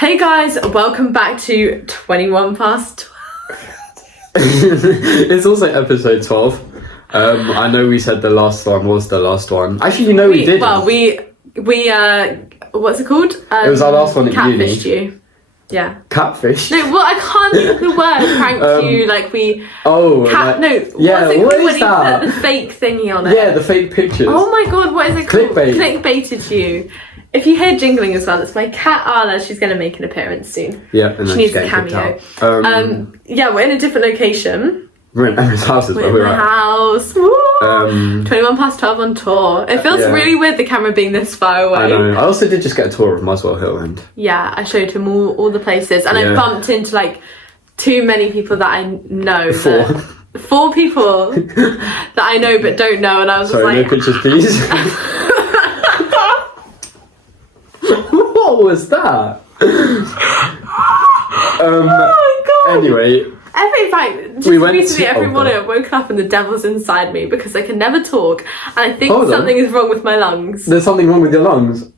Hey guys, welcome back to 21 past 12. It's also episode 12. I know we said the last one was the last one. Actually, no, we didn't. Well, we what's it called? It was our last one at uni. Catfished you. Yeah. Catfish? No, well, I can't think of the word. Pranked you, like we... Oh, no, yeah, what's it what called is when that? you put the fake thingy on it? Yeah, the fake pictures. Oh my god, what is it called? Clickbait. Clickbaited you. If you hear jingling as well, it's my cat Arla. She's going to make an appearance soon. Yeah, and she needs a cameo. Yeah, we're in a different location. We're in Emma's house as well. We're in my house. Woo! 21 past 12 on tour. It feels really weird, the camera being this far away. I know. I also did just get a tour of Muswell Hill and... Yeah, I showed him all the places. And I bumped into like too many people that I know. Four people that I know but don't know. And I was Sorry, like... no pictures, please. What was that? Oh my god! Anyway... Every morning I've woken up and the devil's inside me because I can never talk and I think something is wrong with my lungs. There's something wrong with your lungs?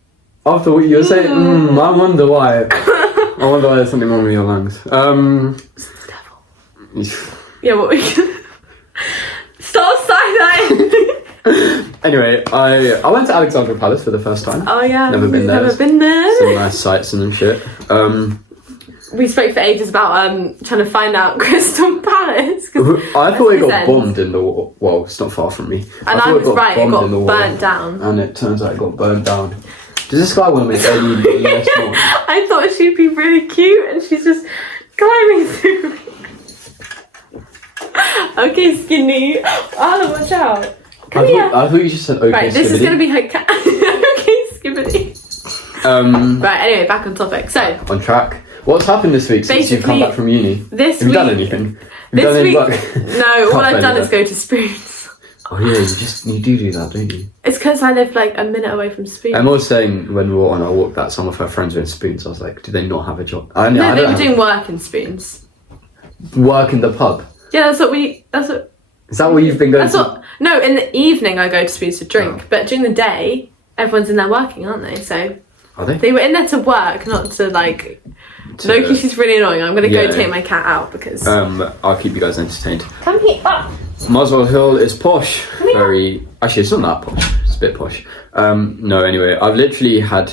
After what you were saying? I wonder why. I wonder why there's something wrong with your lungs. It's the devil. Yeah, what we can... Stop side-eyeing! Anyway, I went to Alexandra Palace for the first time. Oh yeah, never been there. Some nice sights and shit. We spoke for ages about trying to find out Crystal Palace. I thought it got bombed in the wall. Well, it's not far from me. And I was right, it got burnt down. And it turns out it got burnt down. Does this guy want to make any less noise? I thought she'd be really cute and she's just climbing through me. Okay, Skinny. Oh, watch out. Come here. I thought you just said okay, right, this Skibbity. is going to be her cat. Okay, Skibbity. Right, anyway, back on topic. So, on track. What's happened this week since you've come back from uni? Have you done anything? This week? No, all I've done is go to Spoons. Oh yeah, you do that, don't you? It's because I live like a minute away from Spoons. Emma was saying when we were on our walk that some of her friends were in Spoons. I was like, do they not have a job? No, they were doing work in Spoons. Work in the pub? Yeah, that's what... Is that what you've been going to? No, in the evening I go to Spoons to drink, but during the day, everyone's in there working, aren't they? So... Are they? They were in there to work, not to like... Loki, she's really annoying. I'm going to go take my cat out because... I'll keep you guys entertained. Come here. Muswell Hill is posh. Very... Actually, it's not that posh. It's a bit posh. No, anyway, I've literally had...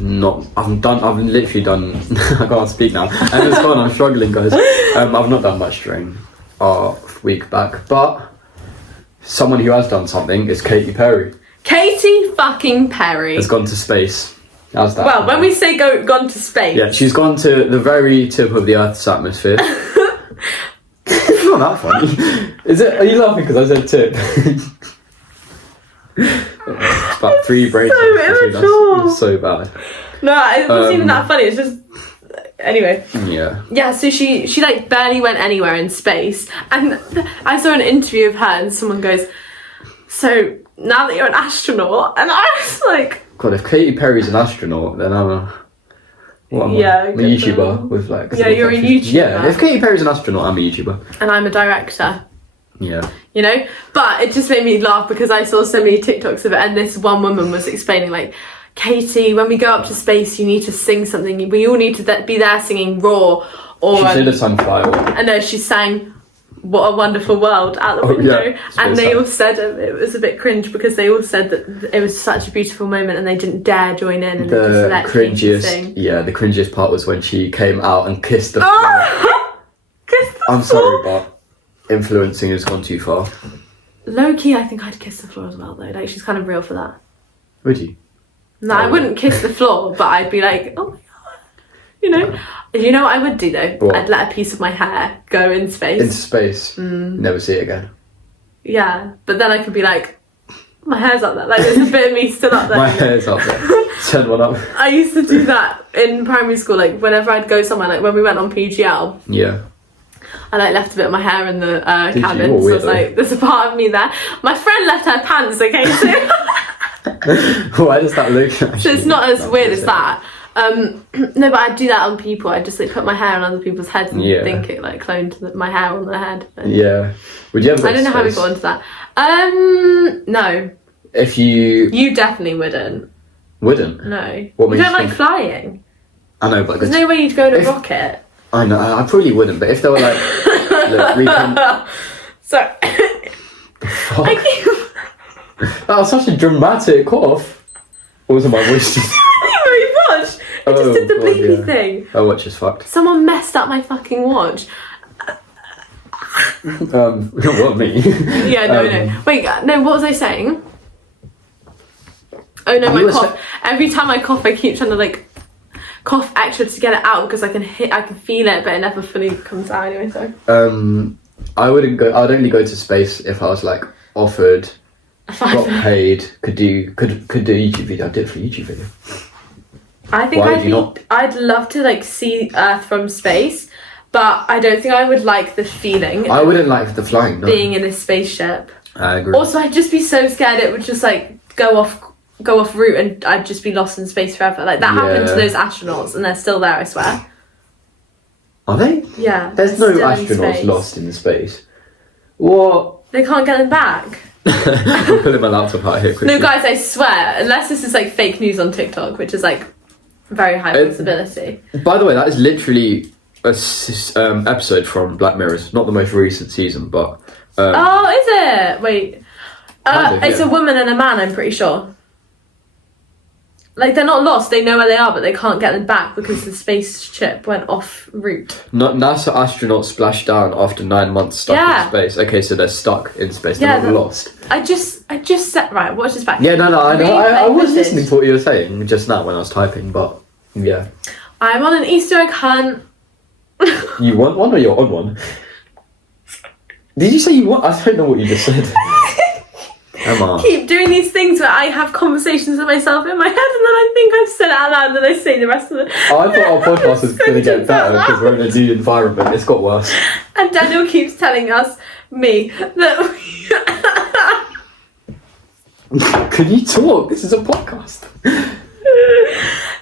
I've literally done... I can't speak now. And it's fun, I'm struggling, guys. I've not done much during our week back, but someone who has done something is Katy Perry. Katy fucking Perry. Has gone to space. How's that? Well, when we say gone to space... Yeah, she's gone to the very tip of the Earth's atmosphere. It's not that funny. Is it? Are you laughing because I said tip? It's about 3 brain cells. That's so bad. No, it wasn't even that funny. It's just... Anyway. Yeah. Yeah, so she like barely went anywhere in space. And I saw an interview of her and someone goes, so now that you're an astronaut, and I was like... God, if Katy Perry's an astronaut, then I'm a YouTuber with like... Yeah, you're a YouTuber. Yeah, if Katy Perry's an astronaut, I'm a YouTuber. And I'm a director. Yeah. You know? But it just made me laugh because I saw so many TikToks of it and this one woman was explaining like, Katy, when we go up to space, you need to sing something. We all need to be there singing Raw. Or, she should have sung Fire. I know, she sang What a Wonderful World out the window. Yeah, and they all said it was a bit cringe because they all said that it was such a beautiful moment and they didn't dare join in and they just let Katy sing. Yeah, the cringiest part was when she came out and kissed the floor. Kissed the I'm floor. sorry, but influencing has gone too far. Low-key, I think I'd kiss the floor as well though. Like, she's kind of real for that. Would you? No, I wouldn't kiss the floor, but I'd be like, oh my god. You know what I would do though? What? I'd let a piece of my hair go in space. Into space. Never see it again. Yeah, but then I could be like, my hair's up there. Like, there's a bit of me still up there. My hair's up there. Send one up. I used to do that in primary school. Like, whenever I'd go somewhere, like when we went on PGL. Yeah. I like left a bit of my hair in the cabin. So I was like, there's a part of me there. My friend left her pants, okay? So... Why does that look? So it's not as weird as that. No, but I'd do that on people. I'd just like put my hair on other people's heads and think it like cloned my hair on their head. And yeah. Would you ever? I don't know how we got into that. No. If you definitely wouldn't. Wouldn't? No. What we don't like flying. I know, but there's no way you'd go to rocket. I know, I probably wouldn't. But if they were like, look, we can. Sorry. That was such a dramatic cough. What was my voice just? Very much. It just did the bleepy thing. My watch is fucked. Someone messed up my fucking watch. What, me? Yeah, no. Wait, no, what was I saying? Oh no, my cough. Every time I cough, I keep trying to like cough extra to get it out because I can feel it, but it never fully comes out anyway. So. I wouldn't go. I'd only go to space if I was like offered, got paid, could do a YouTube video. I did it for a YouTube video. I think I'd love to like see Earth from space, but I don't think I would like the feeling. I wouldn't like the flying. No. Being in a spaceship. I agree. Also, I'd just be so scared it would just like go off route and I'd just be lost in space forever. Like that happened to those astronauts and they're still there, I swear. Are they? Yeah. There's no astronauts lost in space. What? They can't get them back. I'm pulling my laptop out here quickly. No, guys, I swear, unless this is like fake news on TikTok, which is like very high possibility. By the way, that is literally a episode from Black Mirror. Not the most recent season, but. Oh, is it? Wait. It's a woman and a man, I'm pretty sure. Like, they're not lost, they know where they are, but they can't get them back because the spaceship went off route. NASA astronauts splashed down after 9 months stuck in space. Okay, so they're stuck in space, they're not lost. I just said, right, watch this back. Yeah, no, I know. I was listening to what you were saying just now when I was typing, but yeah. I'm on an Easter egg hunt. You want one or you're on one? Did you say you want? I don't know what you just said. Emma. Keep doing these things where I have conversations with myself in my head and then I think I've said it out loud and then I say the rest of it. Oh, I thought our podcast was going to get better because we're in a new environment. It's got worse. And Daniel keeps telling me that Can you talk? This is a podcast.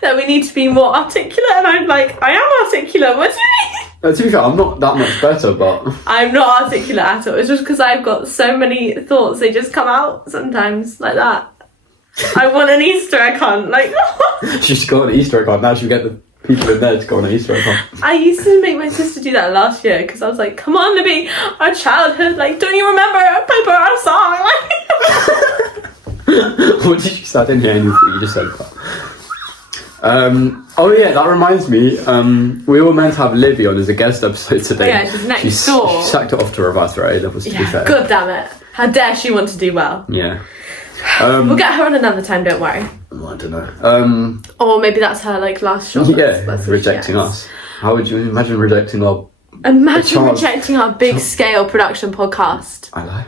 That we need to be more articulate and I'm like, I am articulate, what do you mean? To be fair, I'm not that much better, but... I'm not articulate at all. It's just because I've got so many thoughts, they just come out sometimes, like that. I want an Easter egg hunt, like... She's got an Easter egg hunt, now she'll get the people in there to go on an Easter egg hunt. I used to make my sister do that last year, because I was like, come on, Libby, our childhood, like, don't you remember Paper, our song? What did you say? I didn't hear anything you just said that. Oh yeah, that reminds me. We were meant to have Libby on as a guest episode today. Yeah, she's next door. She sacked it off to revise her A levels. To be fair, God damn it! How dare she want to do well? Yeah. We'll get her on another time. Don't worry. Well, I don't know. Or maybe that's her like last shot. Yeah, that's rejecting us. How would you imagine rejecting our? Imagine rejecting our big scale production podcast. I lie.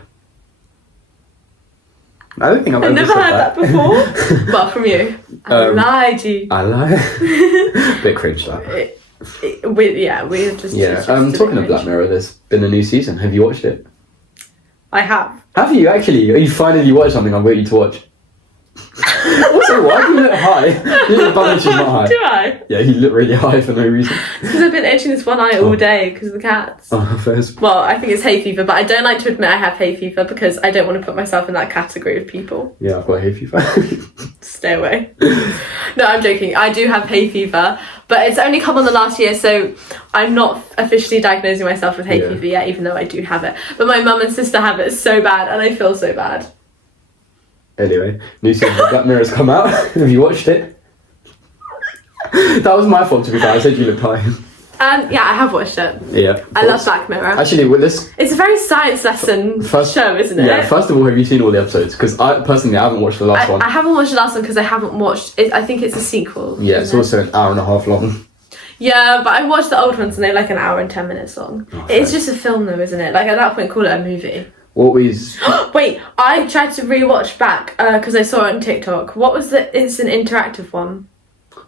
I don't think I've never heard that before. But from you. I lied to you. I lie. Bit cringe that. We're just... Yeah, talking of Black Mirror, there's been a new season. Have you watched it? I have. Have you actually? You finally watched something I'm waiting to watch? Also, why do you look high? You look not high. Do I? Yeah, you look really high for no reason. Because I've been itching this one eye all day because of the cats. Oh, first. Well, I think it's hay fever, but I don't like to admit I have hay fever because I don't want to put myself in that category of people. Yeah, I've got hay fever. Stay away. No, I'm joking. I do have hay fever, but it's only come on the last year, so I'm not officially diagnosing myself with hay fever yet, even though I do have it. But my mum and sister have it so bad, and I feel so bad. Anyway, new season of Black Mirror's come out. Have you watched it? That was my fault, to be fair. I said you looked high. Yeah, I have watched it. Yeah. I love Black Mirror. Actually, it's a very science lesson show, isn't it? Yeah, first of all, have you seen all the episodes? Because I haven't watched the last one. I haven't watched the last one because I haven't watched it. I think it's a sequel. Yeah, it's also an hour and a half long. Yeah, but I watched the old ones and they're like an hour and 10 minutes long. It's just a film though, isn't it? Like at that point, call it a movie. Wait, I tried to rewatch back because I saw it on TikTok. What was the... It's an interactive one.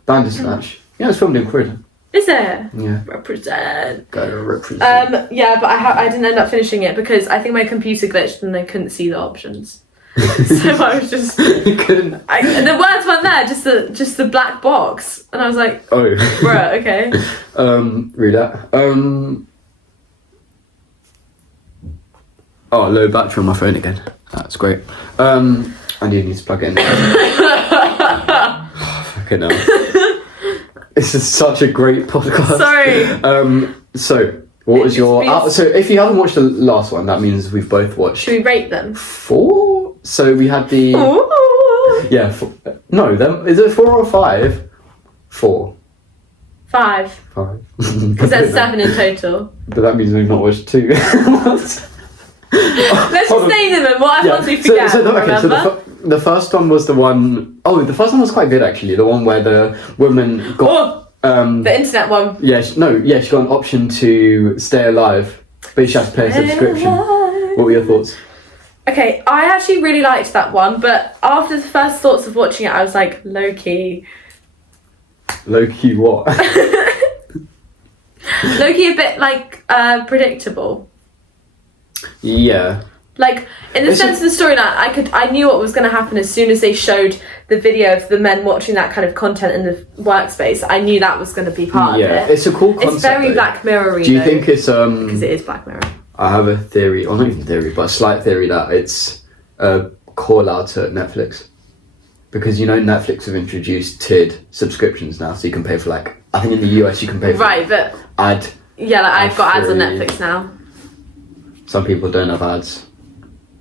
Bandersnatch. Yeah, it's filmed in Croydon. Is it? Yeah. Represent. Gotta represent. Yeah, but I didn't end up finishing it because I think my computer glitched and I couldn't see the options. So I was just... You couldn't... the words weren't there, just the black box. And I was like... Oh. Bruh, okay. Read that. Oh, low battery on my phone again. That's great. I need to plug it in. Fucking hell. This is such a great podcast. Sorry. So, what was your... so, if you haven't watched the last one, that means we've both watched... Should we rate them? 4? So, we had the... Ooh. Yeah, no, is it 4 or 5? 4. 5. 5. Because that's 7 in total. But that means we've not watched 2. Let's just name them and what else we forget. The first one was the one... Oh, the first one was quite good, actually. The one where the woman got... the internet one. Yeah, she got an option to stay alive, but she has to pay a subscription. What were your thoughts? Okay, I actually really liked that one, but after the first thoughts of watching it, I was like, low-key. Low-key what? Low-key a bit, like, predictable. Yeah. Like, in the sense of the storyline, I knew what was going to happen as soon as they showed the video of the men watching that kind of content in the workspace. I knew that was going to be part of it. Yeah, it's a cool concept. It's very Black Mirror-y. Do you think it's... Because it is Black Mirror. I have a theory, or not even theory, but a slight theory that it's a call-out to Netflix. Because, Netflix have introduced tiered subscriptions now, so you can pay for, like... I think in the US you can pay for... Right, but... Yeah, like, I've got ads on Netflix now. Some people don't have ads.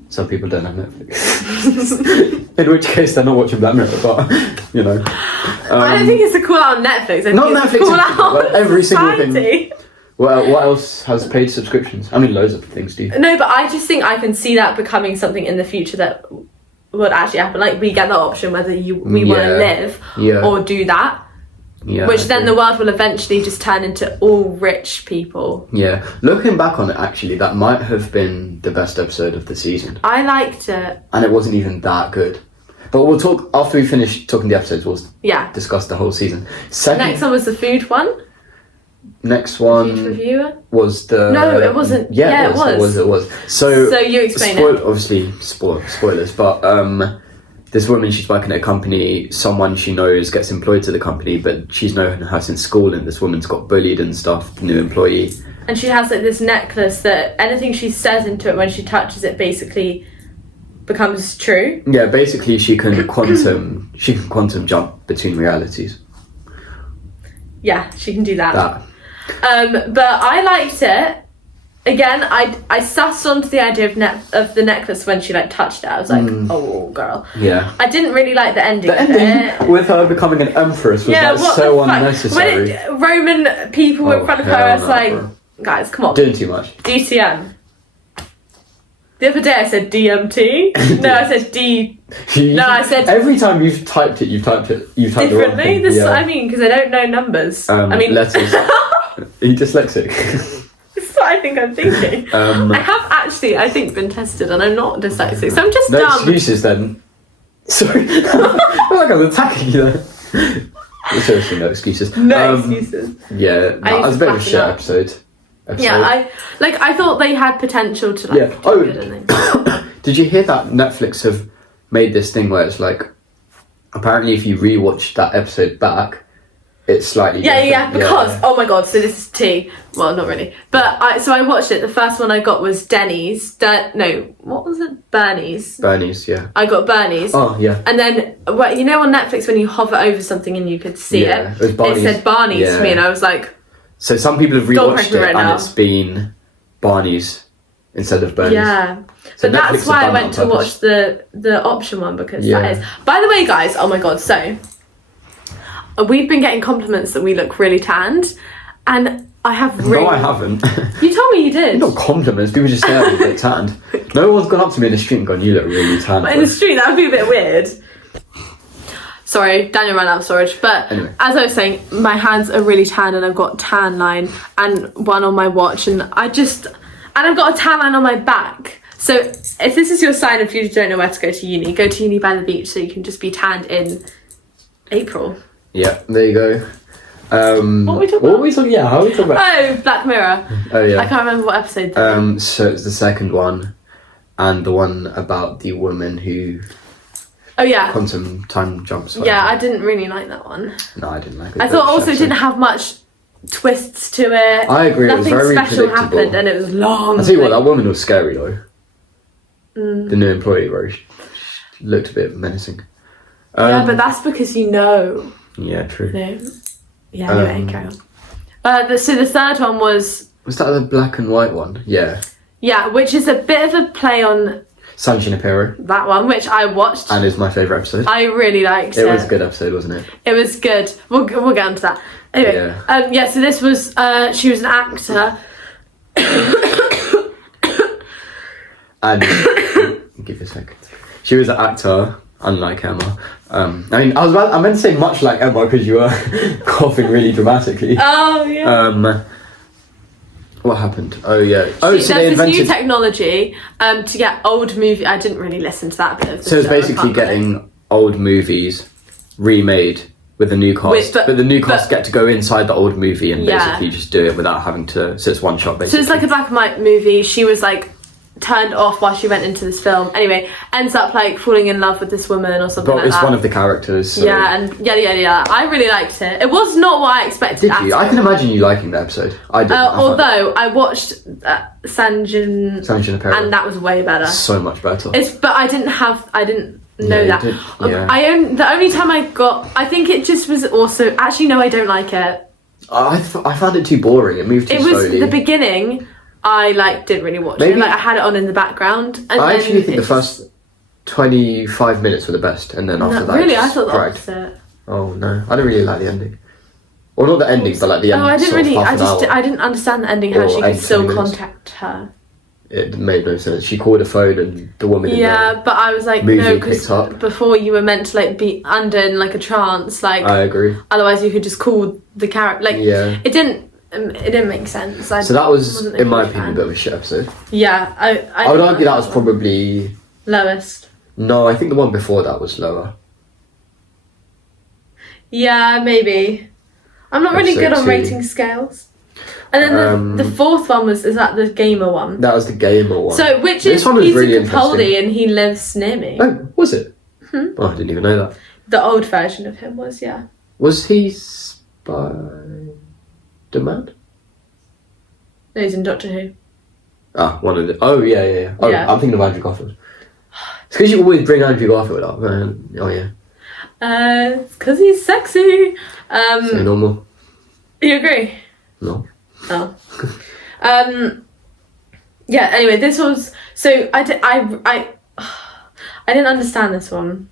Some people don't have Netflix. In which case they're not watching Black Mirror, but I don't think it's a call out on Netflix. I not think Netflix. It's a call out on every single society. thing. What else has paid subscriptions? I mean, loads of things do. No, but I just think I can see that becoming something in the future that would actually happen. Like, we get the option whether we want to live or do that. Yeah, which then the world will eventually just turn into all rich people. Yeah. Looking back on it, actually, that might have been the best episode of the season. I liked it. And it wasn't even that good. But we'll talk, after we finish talking the episodes, we'll discuss the whole season. Next one was the food one. Next one food reviewer? Was the... No, it wasn't. Yeah, it was. So you explain it. Obviously, spoilers, but... this woman, she's working at a company, someone she knows gets employed to the company, but she's known her since school, and this woman's got bullied and stuff, the new employee. And she has like this necklace that anything she says into it, when she touches it, basically becomes true. Yeah, basically she can quantum jump between realities. Yeah, she can do that. But I liked it. Again, I sussed onto the idea of the necklace when she like touched it. I was like, oh girl. Yeah. I didn't really like the ending. The ending with her becoming an empress was so unnecessary. When Roman people were in front of her, I was like, guys, come on. Doing too much. DTM. The other day I said DMT. No, I said D. I said... Every time you've typed it differently. This is what I mean, because I don't know numbers. Letters. Are you dyslexic? That's what I think I'm thinking. I have actually, I think, been tested, and I'm not dyslexic, so I'm just no dumb. No excuses then. Sorry. I feel like I was attacking you there. Seriously, no excuses. No excuses. Yeah, that was a bit of a shit episode. Yeah, I thought they had potential to like. Yeah. Did you hear that Netflix have made this thing where it's like, apparently if you rewatch that episode back, it's slightly different. Because oh my god, so this is tea. Well, not really, but I watched it. The first one I got was Denny's. What was it? Bernie's, yeah. I got Bernie's. Oh yeah. And then you know on Netflix when you hover over something and you could see it, it said Barney's to me, and I was like. So some people have rewatched it and it's been Barney's instead of Bernie's. Yeah. So but that's why I went to watch the option one, because that is. By the way, guys, oh my god, so we've been getting compliments that we look really tanned, and I have really... No, I haven't. You told me you did. Not compliments, people just say I look tanned. No one's gone up to me in the street and gone, you look really tanned. But in the street, that would be a bit weird. Sorry, Daniel ran out of storage. But anyway. As I was saying, my hands are really tan, and I've got tan line and one on my watch, and I've got a tan line on my back. So if this is your sign if you don't know where to go to uni by the beach, so you can just be tanned in April. Yeah, there you go. What are we talking about? Yeah, how are we talking about? Oh, Black Mirror. Oh yeah. I can't remember what episode. So it's the second one, and the one about the woman who. Oh yeah. Quantum time jumps. Yeah, I didn't really like that one. No, I didn't like it. I thought also it didn't have much twists to it. I agree. Nothing it was very special happened, and it was long. I'll tell you what, that woman was scary though. The new employee, where she looked a bit menacing. Yeah, but that's because you know. Yeah, true. Yeah, anyway, carry on. So the third one was... Was that the black and white one? Yeah. Yeah, which is a bit of a play on... Sanjay that one, which I watched. And is my favourite episode. I really liked it. It was a good episode, wasn't it? It was good. We'll get onto that. Anyway, so this was... she was an actor... And give me a second. She was an actor, unlike Emma. I mean, I meant to say much like Emma because you were coughing really dramatically. Oh yeah. What happened? Oh yeah. So they invented this new technology to get old movie. I didn't really listen to that bit of the So it's basically getting old movies remade with a new cast, but the new cast get to go inside the old movie and basically just do it without having to. So it's one shot basically. So it's like a black and white movie. She was like turned off while she went into this film. Anyway, ends up like falling in love with this woman or something like that. But it's one of the characters. So. Yeah, and yeah. I really liked it. It was not what I expected. Did you? I can imagine you liking the episode. I did. Although I watched Sanjay and that was way better. So much better. But I didn't know that. The only time I think it just was also... Actually, no, I don't like it. I found it too boring. It moved too slowly. It was the beginning... I didn't really watch it. I had it on in the background. And I actually think the first 25 minutes were the best, and then after that, really, I thought the opposite. Oh no, I don't really like the ending. Or not the ending, but like the end. I didn't really. I didn't understand the ending. How she could still contact her. It made no sense. She called a phone, and the woman. Yeah, but I was like, no, because before you were meant to be under in a trance. I agree. Otherwise, you could just call the character. It didn't. It didn't make sense. So that was, in my opinion, a bit of a shit episode. Yeah, I would argue that was probably... lowest. No, I think the one before that was lower. Yeah, maybe. I'm not really good on rating scales. And then the fourth one is that the gamer one? That was the gamer one. So, which is Peter Capaldi and he lives near me. Oh, was it? Oh, I didn't even know that. The old version of him was, yeah. Was he Spider-Man? No, he's in Doctor Who. One of the... Oh, yeah. Oh, yeah. I'm thinking of Andrew Garfield. It's because you always bring Andrew Garfield up. Oh, yeah. It's because he's sexy. So normal. You agree? No. Oh. Yeah, anyway, this was... So, I didn't understand this one.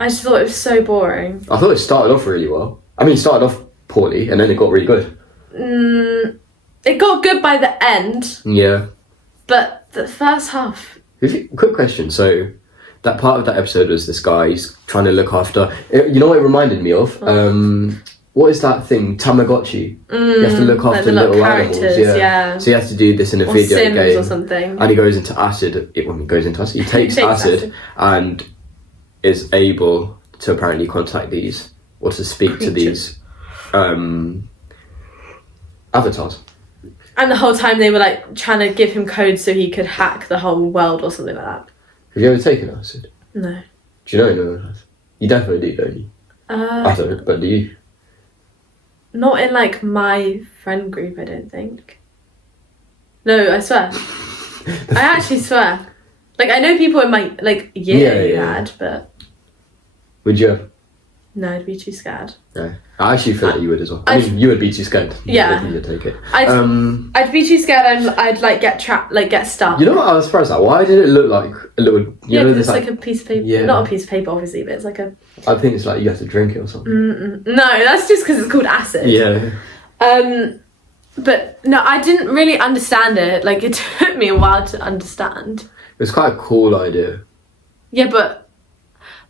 I just thought it was so boring. I thought it started off really well. I mean, it started off poorly, and then it got really good. It got good by the end. Yeah. But the first half... Quick question. So, that part of that episode was this guy, he's trying to look after... You know what it reminded me of? What is that thing? Tamagotchi. You have to look after little animals. Yeah. So he has to do this in a video Sims game. Or something. And he goes into acid. He takes acid and is able to apparently contact these, or to speak to these avatars. And the whole time they were trying to give him codes so he could hack the whole world or something like that. Have you ever taken acid? No. Do you know anyone else? You definitely do, don't you? I don't, but do you? Not in my friend group, I don't think. No, I swear. I actually swear. I know people in my year who had, but... Would you? No, I'd be too scared. No. I actually feel like you would as well. I mean, you would be too scared. Yeah. You'd take it. I'd be too scared and I'd get trapped, get stuck. You know what I was surprised at? Why did it look like a little... You know, it's a piece of paper. Yeah. Not a piece of paper, obviously, but it's a... I think it's you have to drink it or something. No, that's just because it's called acid. Yeah. But no, I didn't really understand it. It took me a while to understand. It was quite a cool idea. Yeah, but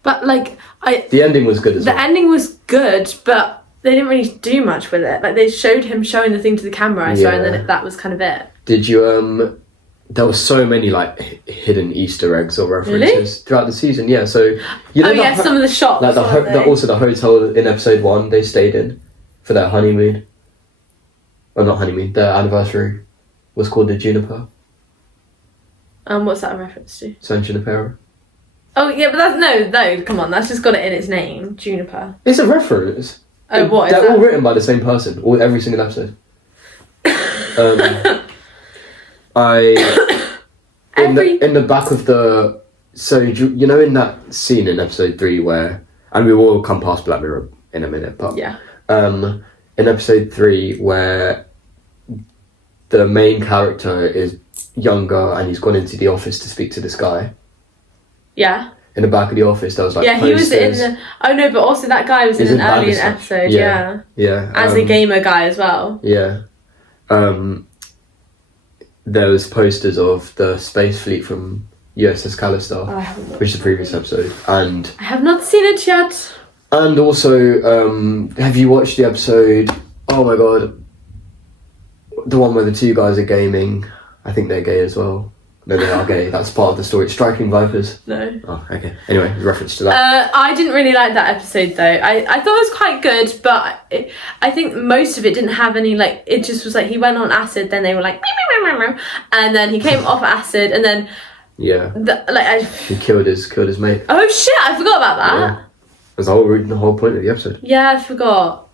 the ending was good as well. The ending was good, but they didn't really do much with it. They showed him showing the thing to the camera, I saw, and then that was kind of it. Did you, there were so many, hidden Easter eggs or references throughout the season, yeah, so... You know some of the shots, also the hotel in episode 1 they stayed in for their honeymoon. Or not honeymoon, their anniversary was called the Juniper. What's that a reference to? San Junipero. Oh, yeah, but that's... No, come on, that's just got it in its name, Juniper. It's a reference. Oh, what is They're that? all written by the same person, every single episode. In the back of the... So, you know in that scene in episode 3 where... And we will come past Black Mirror in a minute, but... Yeah. in episode 3 where the main character is younger and he's gone into the office to speak to this guy. Yeah. In the back of the office, there was like posters. He was in the... Oh no, but also that guy was in an earlier episode, yeah. As a gamer guy as well. Yeah. There was posters of the space fleet from USS Callister, which is the previous episode, and... I have not seen it yet. And also, have you watched the episode... Oh my god. The one where the 2 guys are gaming. I think they're gay as well. No, they are gay. That's part of the story. Striking Vipers. No. Oh, okay. Anyway, reference to that. I didn't really like that episode though. I thought it was quite good, but I think most of it didn't have any like. It just was like he went on acid, then they were like, and then he came off acid, and then yeah, he killed his mate. Oh shit! I forgot about that. Yeah. That's the whole point of the episode. Yeah, I forgot.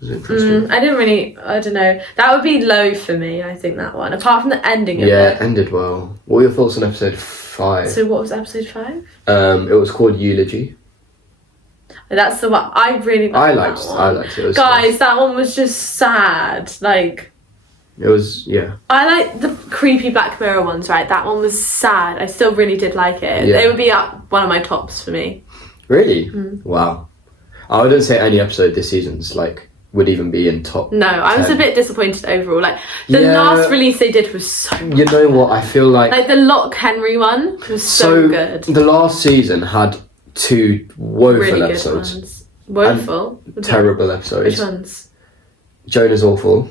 I didn't really. I don't know. That would be low for me. I think that one. Apart from the ending of it. Yeah, it ended well. What were your thoughts on episode 5? So what was episode 5? It was called Eulogy. That's the one I really. I liked it. It was Guys, nice. That one was just sad. Like. It was, yeah. I like the creepy Black Mirror ones. Right, that one was sad. I still really did like it. Yeah. It would be up one of my tops for me. Really? Wow. I wouldn't say any episode this season's like. Would even be in top. No, I was 10. a bit disappointed overall. Like the last release they did was so You know what? I feel like the Lock Henry one was so good. The last season had 2 woeful really episodes. Good ones. Woeful? Terrible episodes. Which ones? Jonah's awful.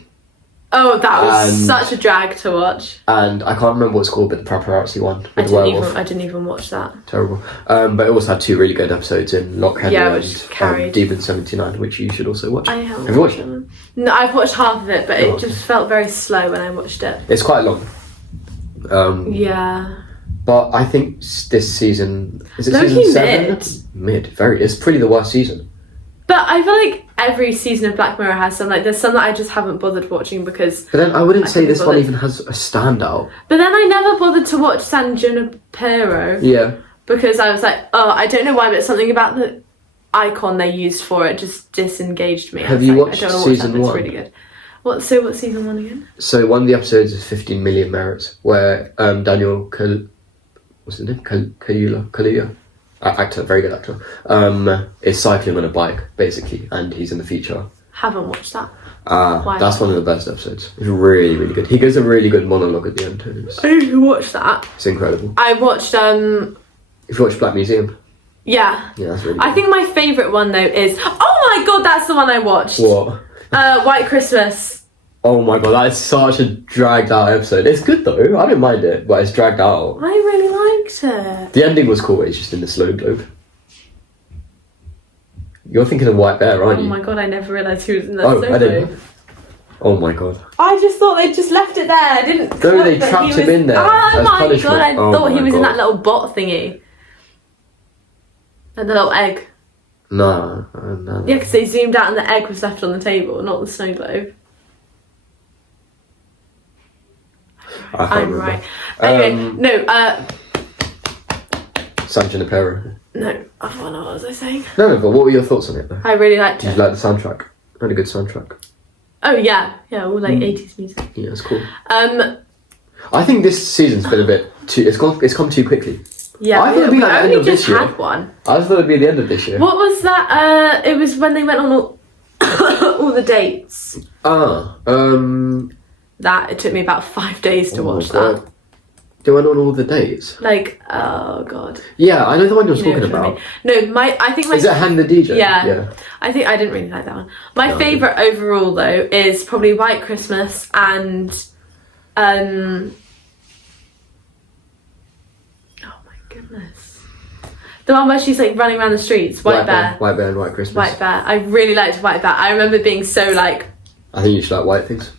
Oh, that was such a drag to watch. And I can't remember what it's called, but the paparazzi one with the werewolf. I didn't even watch that. Terrible. But it also had 2 really good episodes in Lock Henry and Demon 79, which you should also watch. I haven't. Have you watched it? No, I've watched half of it, but it just felt very slow when I watched it. It's quite long. Yeah. But I think this season... Is it season 7? Mid. Very. It's pretty the worst season. But I feel like every season of Black Mirror has some, like, there's some that I just haven't bothered watching because... But then I wouldn't say this one even has a standout. But then I never bothered to watch San Junipero. Yeah. Because I was like, oh, I don't know why, but something about the icon they used for it just disengaged me. Have you watched season 1? It's really good. What's season 1 again? So one of the episodes is 15 Million Merits, where Daniel what's his name? Kaluuya? Actor, very good actor, is cycling on a bike basically, and he's in the future. Haven't watched that. That's one of the best episodes. It's really, really good. He gives a really good monologue at the end. I need to watch that. It's incredible. I watched If you watch Black Museum. Yeah, that's really good. I think my favourite one though is oh my god, that's the one I watched. What? White Christmas. Oh my god, that is such a dragged out episode. It's good though, I didn't mind it, but it's dragged out. I really liked it. The ending was cool, it's just in the slow globe. You're thinking of White Bear, aren't you? Oh my god, I never realised he was in that slow globe. Oh my god. I just thought they just left it there. I didn't. No, they trapped him in there. Oh my punishment. god, I thought he was in that little bot thingy. And the little egg. No. Yeah, because they zoomed out and the egg was left on the table, not the snow globe. I'm right. Anyway, no, San Junipero. No, I don't know what was I saying. No, but what were your thoughts on it though? I really liked it. Did you like the soundtrack? It had a good soundtrack. Oh yeah, all like 80s music. Yeah, it's cool. I think this season's been a bit too. It's come too quickly. Yeah, I thought it'd be like the end of this year. Had one. I just thought it'd be the end of this year. What was that? It was when they went on all the dates. That it took me about 5 days to watch that. They went on all the dates. Like, oh god. Yeah, I know the one you're talking about. No, I think my is it Hang the DJ? Yeah. I think I didn't really like that one. My favourite overall though is probably White Christmas and oh my goodness. The one where she's like running around the streets, White Bear. White Bear and White Christmas. White Bear. I really liked White Bear. I remember being so like I think you should like white things.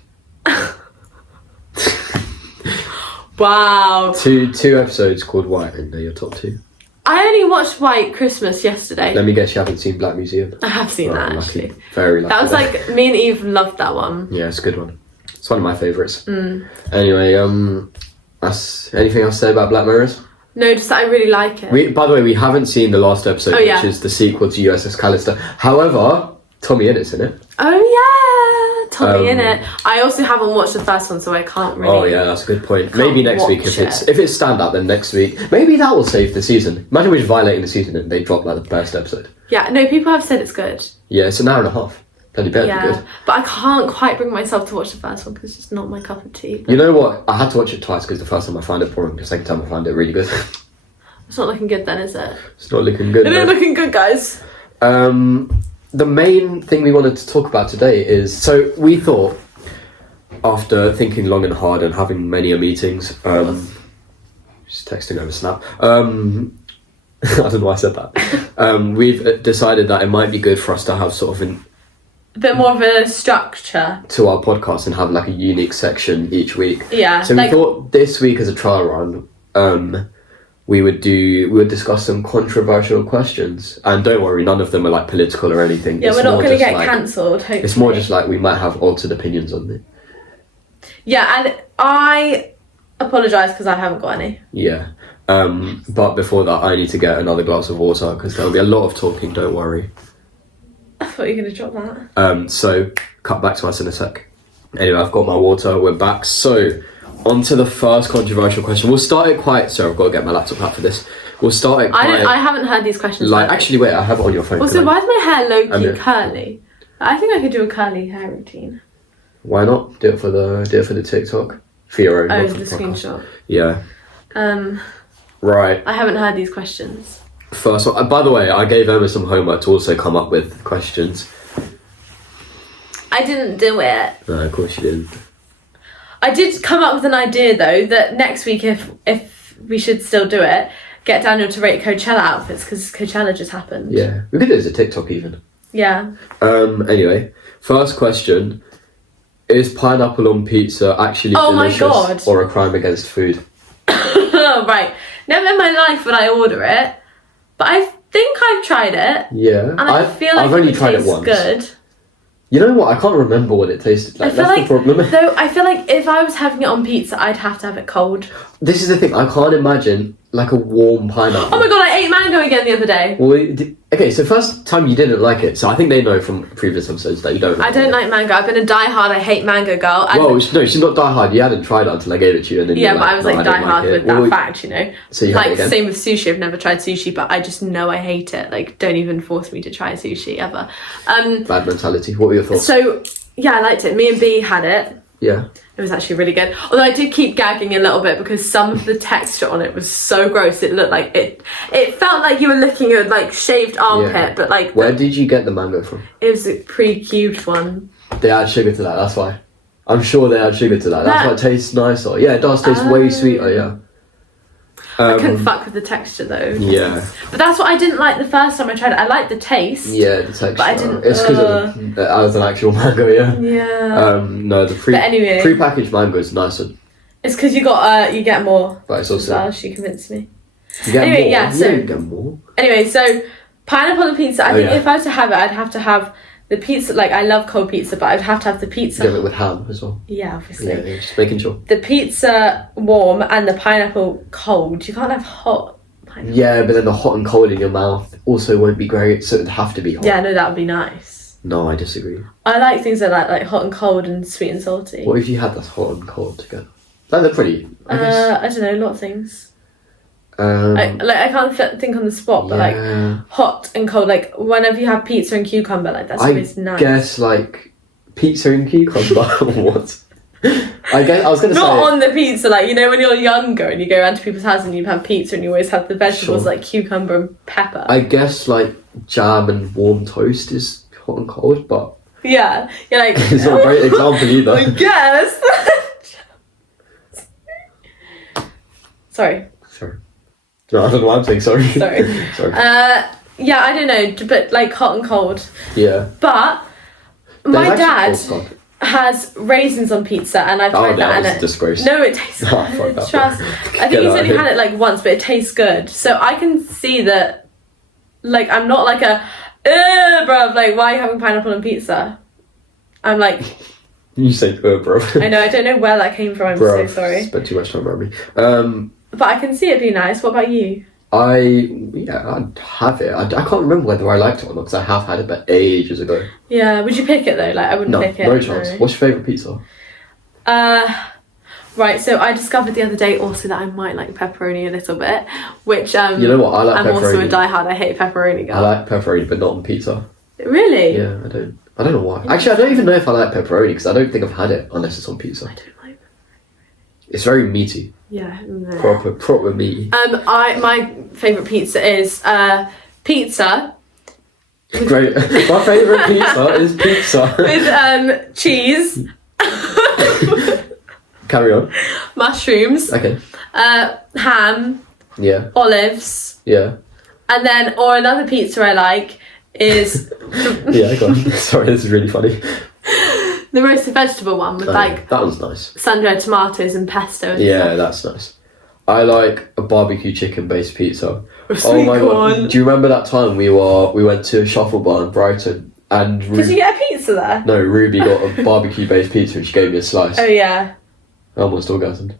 Wow. Two episodes called White and they're your top 2. I only watched White Christmas yesterday. Let me guess you haven't seen Black Museum. I have seen that actually. Very lucky. That was like me and Eve loved that one. Yeah, it's a good one. It's one of my favourites. Anyway, that's anything else to say about Black Mirrors? No, just that I really like it. By the way, we haven't seen the last episode, which is the sequel to USS Callister. However, Tommy Innett's in it. Oh yeah, Tommy Innit. I also haven't watched the first one, so I can't really. Oh yeah, that's a good point. Maybe next week if it's stand up, then next week maybe that will save the season. Imagine we're just violating the season and they drop like the first episode. Yeah, no, people have said it's good. Yeah, it's an hour and a half. Then better be good. But I can't quite bring myself to watch the first one because it's just not my cup of tea. But... You know what? I had to watch it twice because the first time I found it boring. The second time I found it really good. It's not looking good then, is it? It's not looking good. It ain't looking good, guys. The main thing we wanted to talk about today is, so we thought, after thinking long and hard and having many meetings, just texting over Snap, I don't know why I said that, we've decided that it might be good for us to have sort of a bit more of a structure to our podcast and have like a unique section each week. Yeah. So we thought this week as a trial run, we would discuss some controversial questions, and don't worry, none of them are like political or anything. Yeah, we're not going to get cancelled. Hopefully, it's more just like we might have altered opinions on it. Yeah, and I apologise because I haven't got any. Yeah, but before that, I need to get another glass of water because there'll be a lot of talking. Don't worry. I thought you were going to drop that. So cut back to us in a sec. Anyway, I've got my water. We're back. So. On to the first controversial question. We'll start it quite... So I've got to get my laptop out for this. We'll start it quite... I haven't heard these questions. Like, actually, wait, I have it on your phone. Also, why is my hair low-key curly? I think I could do a curly hair routine. Why not? Do it for the TikTok. For your own. Oh, the screenshot. Yeah. Right. I haven't heard these questions. First one. By the way, I gave Emma some homework to also come up with questions. I didn't do it. No, of course you didn't. I did come up with an idea though that next week, if we should still do it, get Daniel to rate Coachella outfits because Coachella just happened. Yeah, we could do it as a TikTok even. Yeah. Anyway, first question: is pineapple on pizza actually delicious or a crime against food? Right. Never in my life would I order it, but I think I've tried it. Yeah. And I feel like I've only tried it once. Good. You know what? I can't remember what it tasted like. That's the problem. Though I feel like if I was having it on pizza, I'd have to have it cold. This is the thing. I can't imagine like a warm pineapple. Oh my god! I ate mango again the other day. Well, okay. So first time you didn't like it. So I think they know from previous episodes that you don't. I don't like mango. I've been a die-hard. I hate mango girl. Well, no, she's not die-hard. You hadn't tried it until I gave it to you, and then yeah, but I was like die-hard with that fact, you know. So you like same with sushi. I've never tried sushi, but I just know I hate it. Like, don't even force me to try sushi ever. Bad mentality. What were your thoughts? So yeah, I liked it. Me and B had it. Yeah. It was actually really good. Although I did keep gagging a little bit because some of the texture on it was so gross. It looked like it felt like you were looking at like shaved armpit, but like... Where did you get the mango from? It was a pre-cubed one. They add sugar to that, that's why. I'm sure they add sugar to that. That's why it tastes nicer. Yeah, it does taste way sweeter, yeah. I couldn't fuck with the texture though. Yeah. But that's what I didn't like the first time I tried it. I liked the taste. Yeah, the texture. But I didn't... It's because it was an actual mango, yeah. Yeah. No, the pre-packaged mango is nicer. It's because you get more. But it's also... Well, she convinced me. You get anyway, more? Yeah, you don't get more. Anyway, so pineapple on pizza. I think if I was to have it, I'd have to have the pizza. Like, I love cold pizza, but I'd have to have the pizza. You have it with ham as well. Yeah, obviously. Yeah, just making sure. The pizza warm and the pineapple cold. You can't have hot pineapple. Yeah, but then the hot and cold in your mouth also won't be great, so it'd have to be hot. Yeah, no, that would be nice. No, I disagree. I like things that are like hot and cold and sweet and salty. What if you had that hot and cold together? Like, they're pretty, I guess. I don't know, a lot of things. I can't think on the spot, but like hot and cold, like whenever you have pizza and cucumber, like that's always nice. I guess like pizza and cucumber. What? I was gonna say not on the pizza, like, you know, when you're younger and you go around to people's houses and you have pizza and you always have the vegetables like cucumber and pepper. I guess like jam and warm toast is hot and cold, but yeah, you're like it's not a great example either. I guess. Sorry. No, I don't know why I'm saying sorry. Sorry. Sorry. Yeah, I don't know, but like hot and cold. Yeah. But my dad has raisins on pizza, and I've tried that, and it's disgrace. No, it tastes good. Trust. I think he's only had it like once, but it tastes good. So I can see that. Like, I'm not like a, bruv, like, why are you having pineapple on pizza? I'm like. You say bruv. I know. I don't know where that came from. I'm so sorry. Spent too much time around me. But I can see it be nice. What about you? I'd have it. I can't remember whether I liked it or not because I have had it, but ages ago. Yeah, would you pick it though? Like, I wouldn't pick it. No chance. What's your favourite pizza? Right, so I discovered the other day also that I might like pepperoni a little bit, which you know what, I like pepperoni. I'm also a diehard. I hate pepperoni girl. I like pepperoni, but not on pizza. Really? Yeah, I don't know why. Actually, I don't even know if I like pepperoni because I don't think I've had it unless it's on pizza. I don't like pepperoni. It's very meaty. Yeah. No. Proper meaty. My favourite pizza is pizza. Great. My favourite pizza is pizza with cheese. Carry on. Mushrooms. Okay. Ham. Yeah. Olives. Yeah. And then, or another pizza I like is... yeah, go on. Sorry, this is really funny. The roasted vegetable one with that was nice. sun-dried tomatoes and pesto and stuff. stuff. That's nice. I like a barbecue chicken based pizza. Oh my god. Do you remember that time we went to Shuffle Bar in Brighton and Did you get a pizza there? No, Ruby got a barbecue based pizza and she gave me a slice. Oh yeah. I almost orgasmed.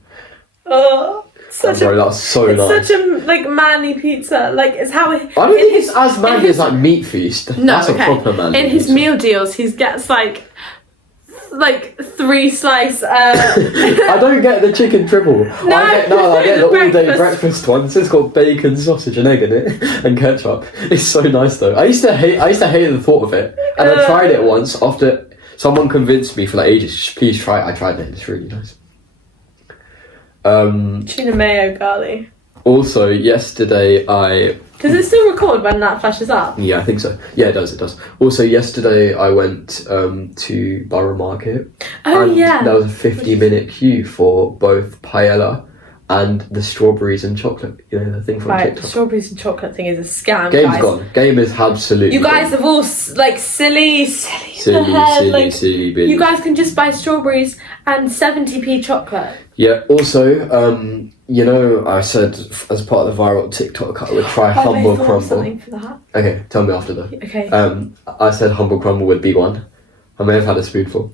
Oh, that's so nice. Such a manly pizza. Like it's how it, I don't think it's as manly as like Meat Feast. No, that's a proper manly in his pizza. meal deals, he gets like 3 slice. I don't get the chicken triple. No, I get the all day breakfast. breakfast one. So it's got bacon, sausage, and egg in it, and ketchup. It's so nice though. I used to hate the thought of it, and I tried it once after someone convinced me for like ages. Please try it. I tried it. It's really nice. Tuna mayo garlic. Also, yesterday Does it still record when that flashes up? Yeah, I think so. Yeah, it does. Also, yesterday I went to Borough Market. Oh, and yeah. there was a 50-minute queue for both paella and the strawberries and chocolate. You know, the thing from TikTok. The strawberries and chocolate thing is a scam, Game's guys. gone. Game is absolutely You guys gone. have all silly Silly. You guys can just buy strawberries and 70p chocolate. Yeah, also, I said as part of the viral TikTok I would try Humble Crumble. Something for that. Okay, tell me after though. Okay. I said Humble Crumble would be one. I may have had a spoonful.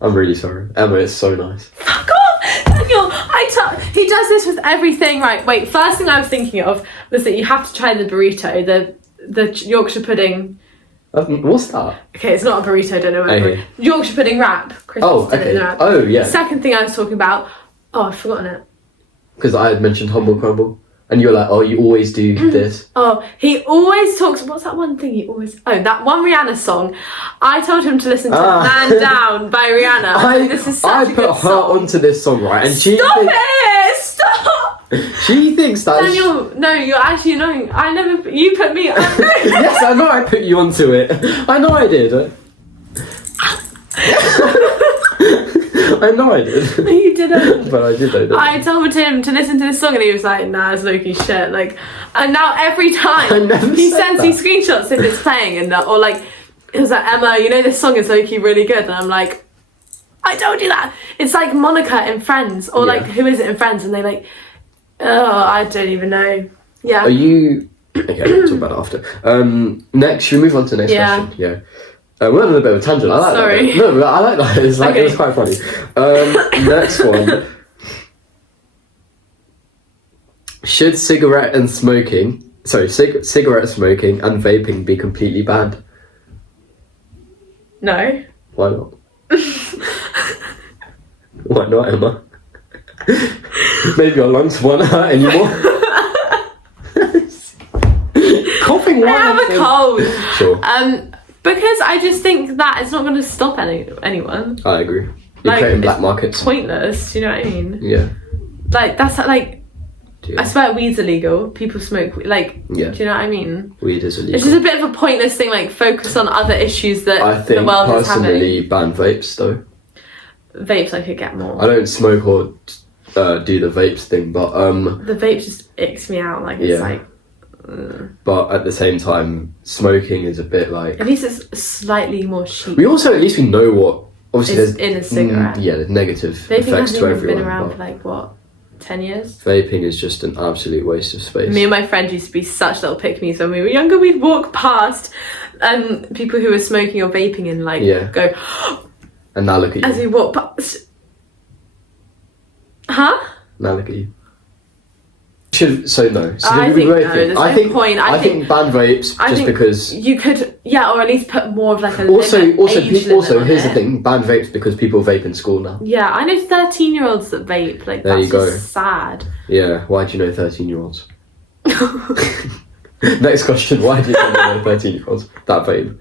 I'm really sorry. Emma, it's so nice. Fuck off! Daniel, he does this with everything, right? Wait, first thing I was thinking of was that you have to try the burrito, the Yorkshire pudding. What's that? Okay, it's not a burrito, don't know what Okay. Yorkshire pudding wrap. Oh, okay. Oh, yeah. Second thing I was talking about, I've forgotten it. Because I had mentioned Humble Crumble. And you were like, oh, you always do this. Oh, he always talks... What's that one thing he always... Oh, that one Rihanna song. I told him to listen to Man Down by Rihanna. This is such a good I put her onto this song, right? And Stop it! Stop! She thinks that... Daniel, no, you're actually annoying. I never... You put me... Yes, I know I put you onto it. I know I did. I know I did. No, you didn't. But I did. I told him to listen to this song and he was like, nah, it's Loki shit. And now every time he sends me screenshots if it's playing and or it was like, Emma, this song is Loki really good. And I'm like, I told you that. It's like Monica in Friends or who is it in Friends? And they I don't even know. Yeah. Are you... Okay, we'll talk about it after. Next, should we move on to the next question? Yeah. We're on a bit of a tangent. I like Sorry. that. No, but I like that. It's it was quite funny. Next one. Should cigarette smoking and vaping be completely banned? No. Why not? Why not, Emma? Maybe your lungs won't hurt anymore. Coughing. I have a cold. Sure. Because I just think that it's not going to stop anyone. I agree. You're creating black markets. Pointless. Do you know what I mean? Yeah. That's I swear weed's illegal. People smoke Yeah. Do you know what I mean? Weed is illegal. It's just a bit of a pointless thing. Focus on other issues that the world is having. I think personally ban vapes though. Vapes I could get more. I don't smoke or do the vapes thing, but the vape just icks me out. It's But at the same time, smoking is a bit at least it's slightly more chic. We know what obviously is there's in a cigarette. There's negative Vaping effects to everyone. Been around for 10 years. Vaping is just an absolute waste of space. Me and my friend used to be such little pick-me's when we were younger. We'd walk past people who were smoking or vaping and go. And now look at you. As we walk past. Huh? Now look at you. No. So I think no. There's no point. I think ban vapes because you could, or at least put more of like a also here's the thing: ban vapes because people vape in school now. Yeah, I know 13-year-olds that vape. Like there that's just sad. Yeah, why do you know 13-year-olds? Next question: why do you know 13-year-olds that vape?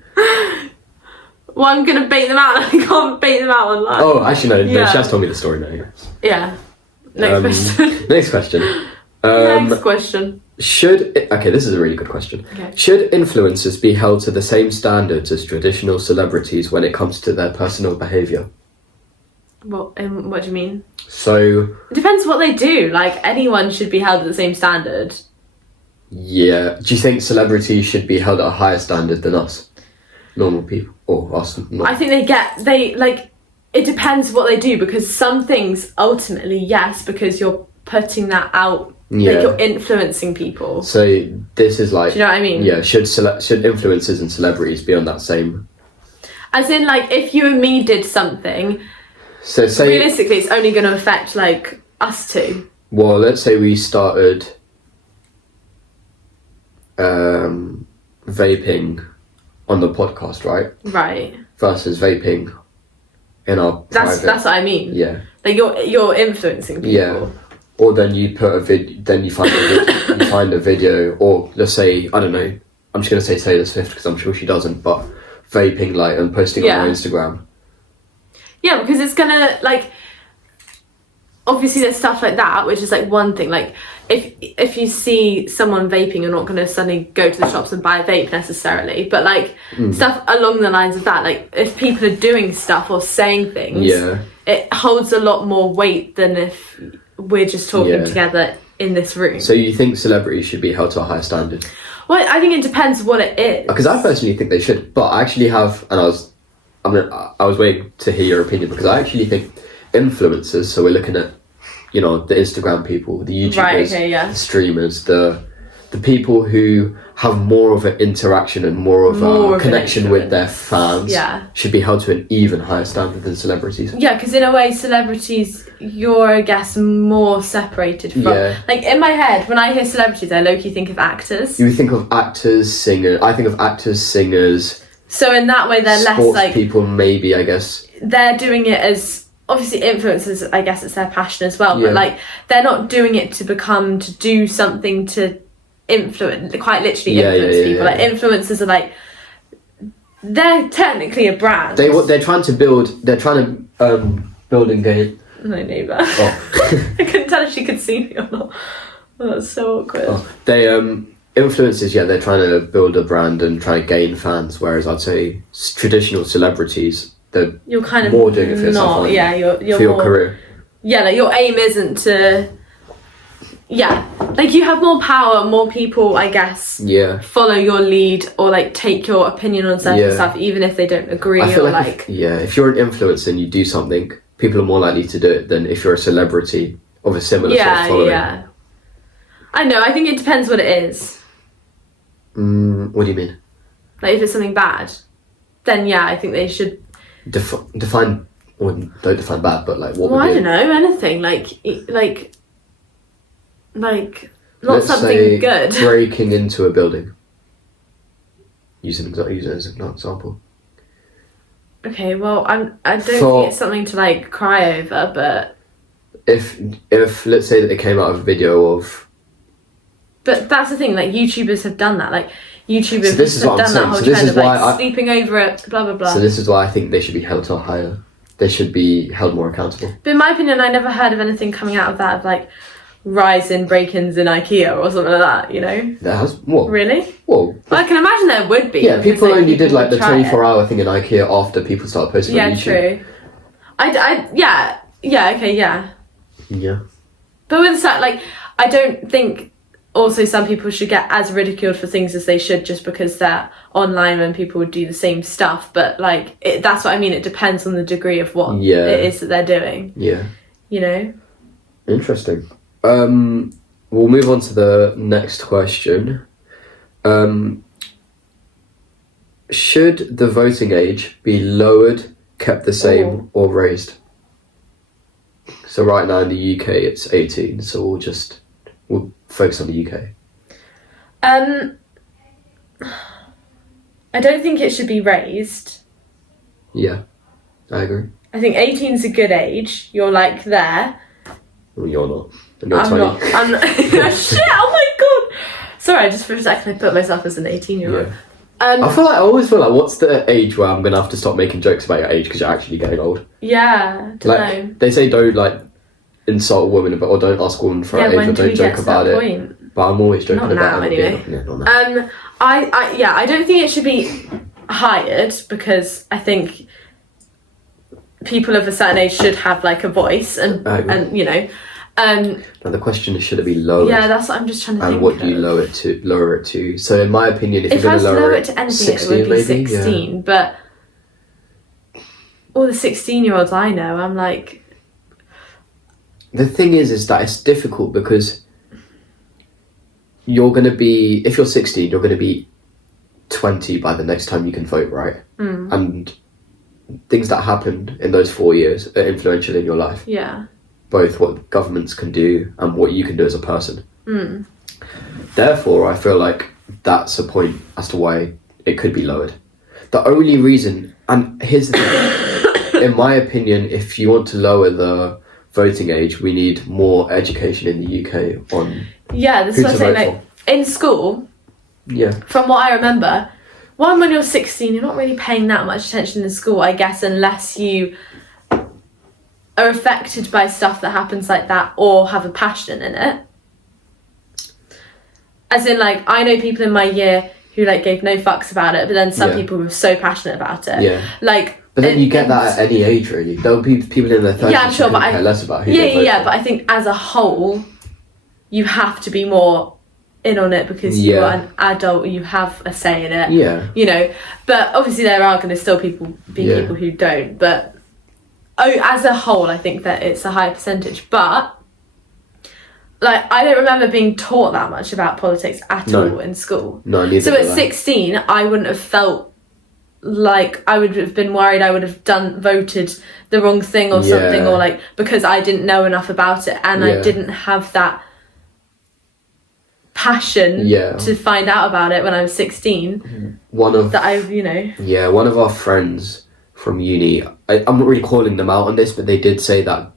Well, I'm gonna bait them out. I can't bait them out online. Oh, actually no. She has told me the story now. Yeah. Next question. Next question. Next question. This is a really good question. Okay. Should influencers be held to the same standards as traditional celebrities when it comes to their personal behaviour? What do you mean? So it depends what they do. Like anyone should be held at the same standard. Yeah. Do you think celebrities should be held at a higher standard than us, normal people, or us? I think it depends what they do, because some things ultimately yes, because you're putting that out. Yeah. Like you're influencing people. So this is like, do you know what I mean? Yeah. Should influencers and celebrities be on that same? As in, like, if you and me did something, so say realistically, it's only going to affect like us two. Well, let's say we started vaping on the podcast, right? Right. Versus vaping in our That's what I mean. Yeah. Like you're influencing people. Yeah. Or then you put then you find you find a video, or let's say, I don't know, I'm just gonna say Taylor Swift because I'm sure she doesn't, but vaping like and posting on her Instagram. Yeah, because it's gonna like, obviously there's stuff like that, which is like one thing. Like if you see someone vaping, you're not gonna suddenly go to the shops and buy a vape necessarily. But like stuff along the lines of that, like if people are doing stuff or saying things, it holds a lot more weight than if we're just talking together in this room. So you think celebrities should be held to a higher standard? Well, I think it depends what it is. Because I personally think they should, but I actually have, and I was waiting to hear your opinion, because I actually think influencers, so we're looking at, the Instagram people, the YouTubers, the streamers, the people who have more of an interaction and more of a connection with their fans, should be held to an even higher standard than celebrities. Yeah, because in a way, celebrities, you're, I guess, more separated from. Yeah. Like in my head, when I hear celebrities, I low-key think of actors. You think of actors, singers. I think of actors, singers. So in that way, they're less like people. Maybe, I guess they're doing it as. Obviously influencers, I guess it's their passion as well, but like they're not doing it to do something to influence, quite literally influence people. Like influencers are like, they're technically a brand. They're trying to build and gain. My neighbour. Oh. I couldn't tell if she could see me or not. Oh, that's so awkward. Oh. They influencers, they're trying to build a brand and try to gain fans, whereas I'd say traditional celebrities, you're kind of more doing it for yourself, you're for your career. Yeah, like your aim isn't to. Yeah, like you have more power, more people, I guess. Yeah. Follow your lead or like take your opinion on certain stuff, even if they don't agree. I feel like if you're an influencer and you do something, people are more likely to do it than if you're a celebrity of a similar sort of following. Yeah. I know. I think it depends what it is. What do you mean? Like if it's something bad, then I think they should. Define, or don't define bad, but like what? Well, I don't know, anything like not Let's something say good. Breaking into a building. Use it as an example. Okay, well, I don't think it's something to like cry over, but if let's say that it came out of a video of. But that's the thing, like YouTubers have done that, like. YouTubers have done that whole trend of like sleeping over it, blah blah blah. So this is why I think they should be held to a higher. They should be held more accountable. But in my opinion, I never heard of anything coming out of that of like rise in break-ins in IKEA or something like that. There has what? Really? Well, I can imagine there would be. Yeah, people only did like the 24-hour thing in IKEA after people started posting on YouTube. Yeah, true. Okay. Yeah. But with that, like, I don't think. Also, some people should get as ridiculed for things as they should just because they're online when people would do the same stuff. But, like, that's what I mean. It depends on the degree of what it is that they're doing. Yeah. Interesting. We'll move on to the next question. Should the voting age be lowered, kept the same, or raised? So right now in the UK, it's 18, so we'll just We'll focus on the UK. I don't think it should be raised. Yeah, I agree. I think 18 is a good age. You're like there. Well, you're not. You're I'm 20. not. I'm not. Shit! Oh my god! Sorry, just for a second I put myself as an 18-year-old. Yeah. I always feel like, what's the age where I'm gonna have to stop making jokes about your age because you're actually getting old? Yeah, don't know. They say don't like insult a woman or don't ask a woman for her age or don't joke about it. Point? But I'm always joking about it. Anyway. Not now. I don't think it should be hired because I think people of a certain age should have like a voice and you know. Now the question is, should it be lowered? Yeah, that's what I'm just trying to think. And what do you lower it to? So in my opinion, if you're I going to lower it to anything, 16, it would be maybe? 16. Yeah. But all the 16-year-olds I know, I'm like. The thing is that it's difficult because you're going to be, if you're 16, you're going to be 20 by the next time you can vote, right? And things that happened in those 4 years are influential in your life. Yeah. Both what governments can do and what you can do as a person. Therefore, I feel like that's a point as to why it could be lowered. The only reason, and here's the thing, in my opinion, if you want to lower the voting age, we need more education in the UK on this is what I'm saying. Like in school, from what I remember, when you're 16, you're not really paying that much attention in school, I guess, unless you are affected by stuff that happens like that or have a passion in it. As in, like, I know people in my year who like gave no fucks about it, but then some people were so passionate about it. Yeah. Like, but then you get that at any age, really. There'll be people in their 30s I'm sure, but care less about who they vote for. for. But I think as a whole, you have to be more in on it because you're an adult, you have a say in it. Yeah. You know, but obviously there are going to still be people who don't. But as a whole, I think that it's a high percentage. But like, I don't remember being taught that much about politics at all in school. No, neither. So at 16, I wouldn't have felt like I would have been worried I would have voted the wrong thing or something, or like, because I didn't know enough about it and I didn't have that passion to find out about it when I was 16. One of our friends from uni, I'm not really calling them out on this, but they did say that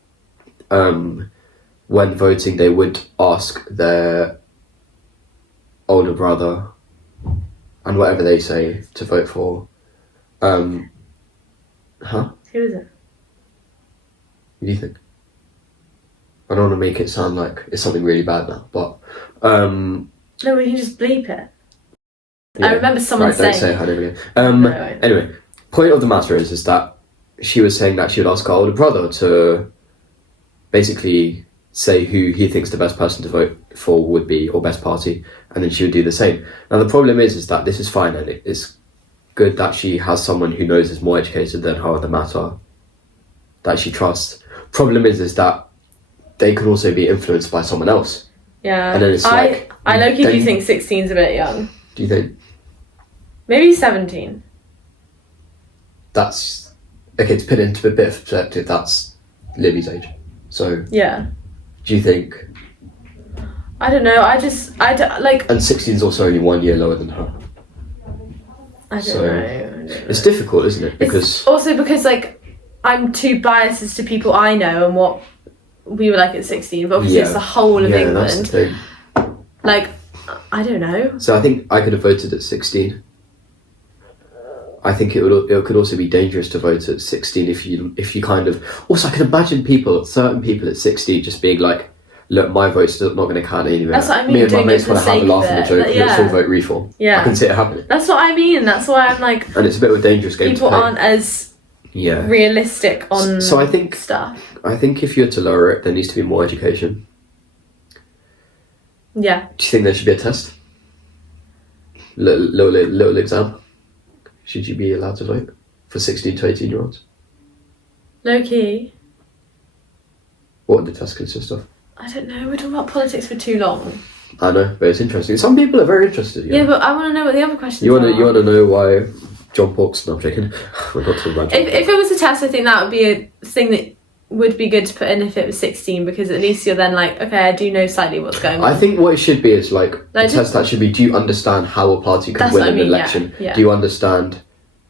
when voting they would ask their older brother and whatever they say to vote for. Who is it? What do you think? I don't want to make it sound like it's something really bad now, but no, we can just bleep it. I remember someone saying. Don't say her name again. Anyway, point of the matter is that she was saying that she would ask her older brother to basically say who he thinks the best person to vote for would be, or best party, and then she would do the same. Now the problem is that this is fine and it's good that she has someone who knows is more educated than her on the matter that she trusts. Problem is that they could also be influenced by someone else. Yeah. And then it's I low-key do think 16's a bit young. Do you think? Maybe 17. That's okay, to put it into a bit of perspective, that's Libby's age. So yeah. Do you think? I don't know. I don't like. And 16's also only 1 year lower than her. I don't know. It's difficult, isn't it? Because because like I'm too biased as to people I know and what we were like at 16, but obviously it's the whole of England. That's the thing. Like, I don't know. So I think I could have voted at 16. I think it could also be dangerous to vote at 16 if you kind of. Also, I can imagine certain people at 16 just being like, "Look, my vote's not going to count anyway." That's what I mean. Me and my mates want to have a laugh and a joke. Let's all vote reform. Yeah, I can see it happening. That's what I mean. That's why I'm like. And it's a bit of a dangerous game. People aren't as realistic on I think stuff. I think if you're to lower it, there needs to be more education. Yeah. Do you think there should be a test? Little exam. Should you be allowed to vote for 16 to 18-year-olds? Low key. What would the test consist of? I don't know. We're talking about politics for too long. I know, but it's interesting. Some people are very interested. Yeah, but I want to know what the other questions are. You want to know why John Pork's not joking? We're not talking about John if it was a test, I think that would be a thing that would be good to put in if it was 16, because at least you're then like, okay, I do know slightly what's going on. I think what it should be is like the test that should be, do you understand how a party could win an election? Yeah. Do you understand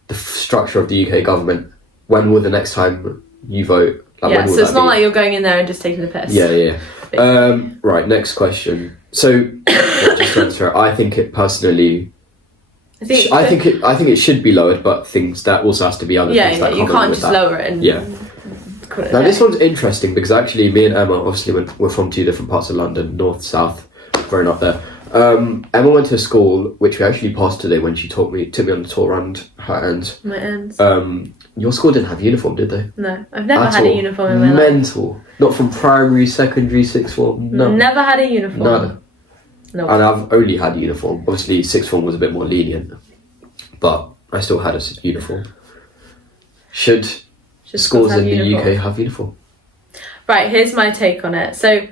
the structure of the UK government? When will the next time you vote? Like, so it's not like you're going in there and just taking the piss. Yeah. Right, next question. So just to answer it, I think it personally, I think it should be lowered, but that also has to be other things that you can't just lower it and Now this one's interesting because actually me and Emma, obviously we're from two different parts of London, north, south, growing up there. Emma went to a school which we actually passed today when she took me on the tour around her ends. My ends. Your school didn't have uniform, did they? No, I've never had a uniform in my life. Mental. Not from primary, secondary, sixth form. No. Never had a uniform. Nada. No. And I've only had a uniform. Obviously, sixth form was a bit more lenient, but I still had a uniform. Should schools in the UK have uniform? Right, here's my take on it. So,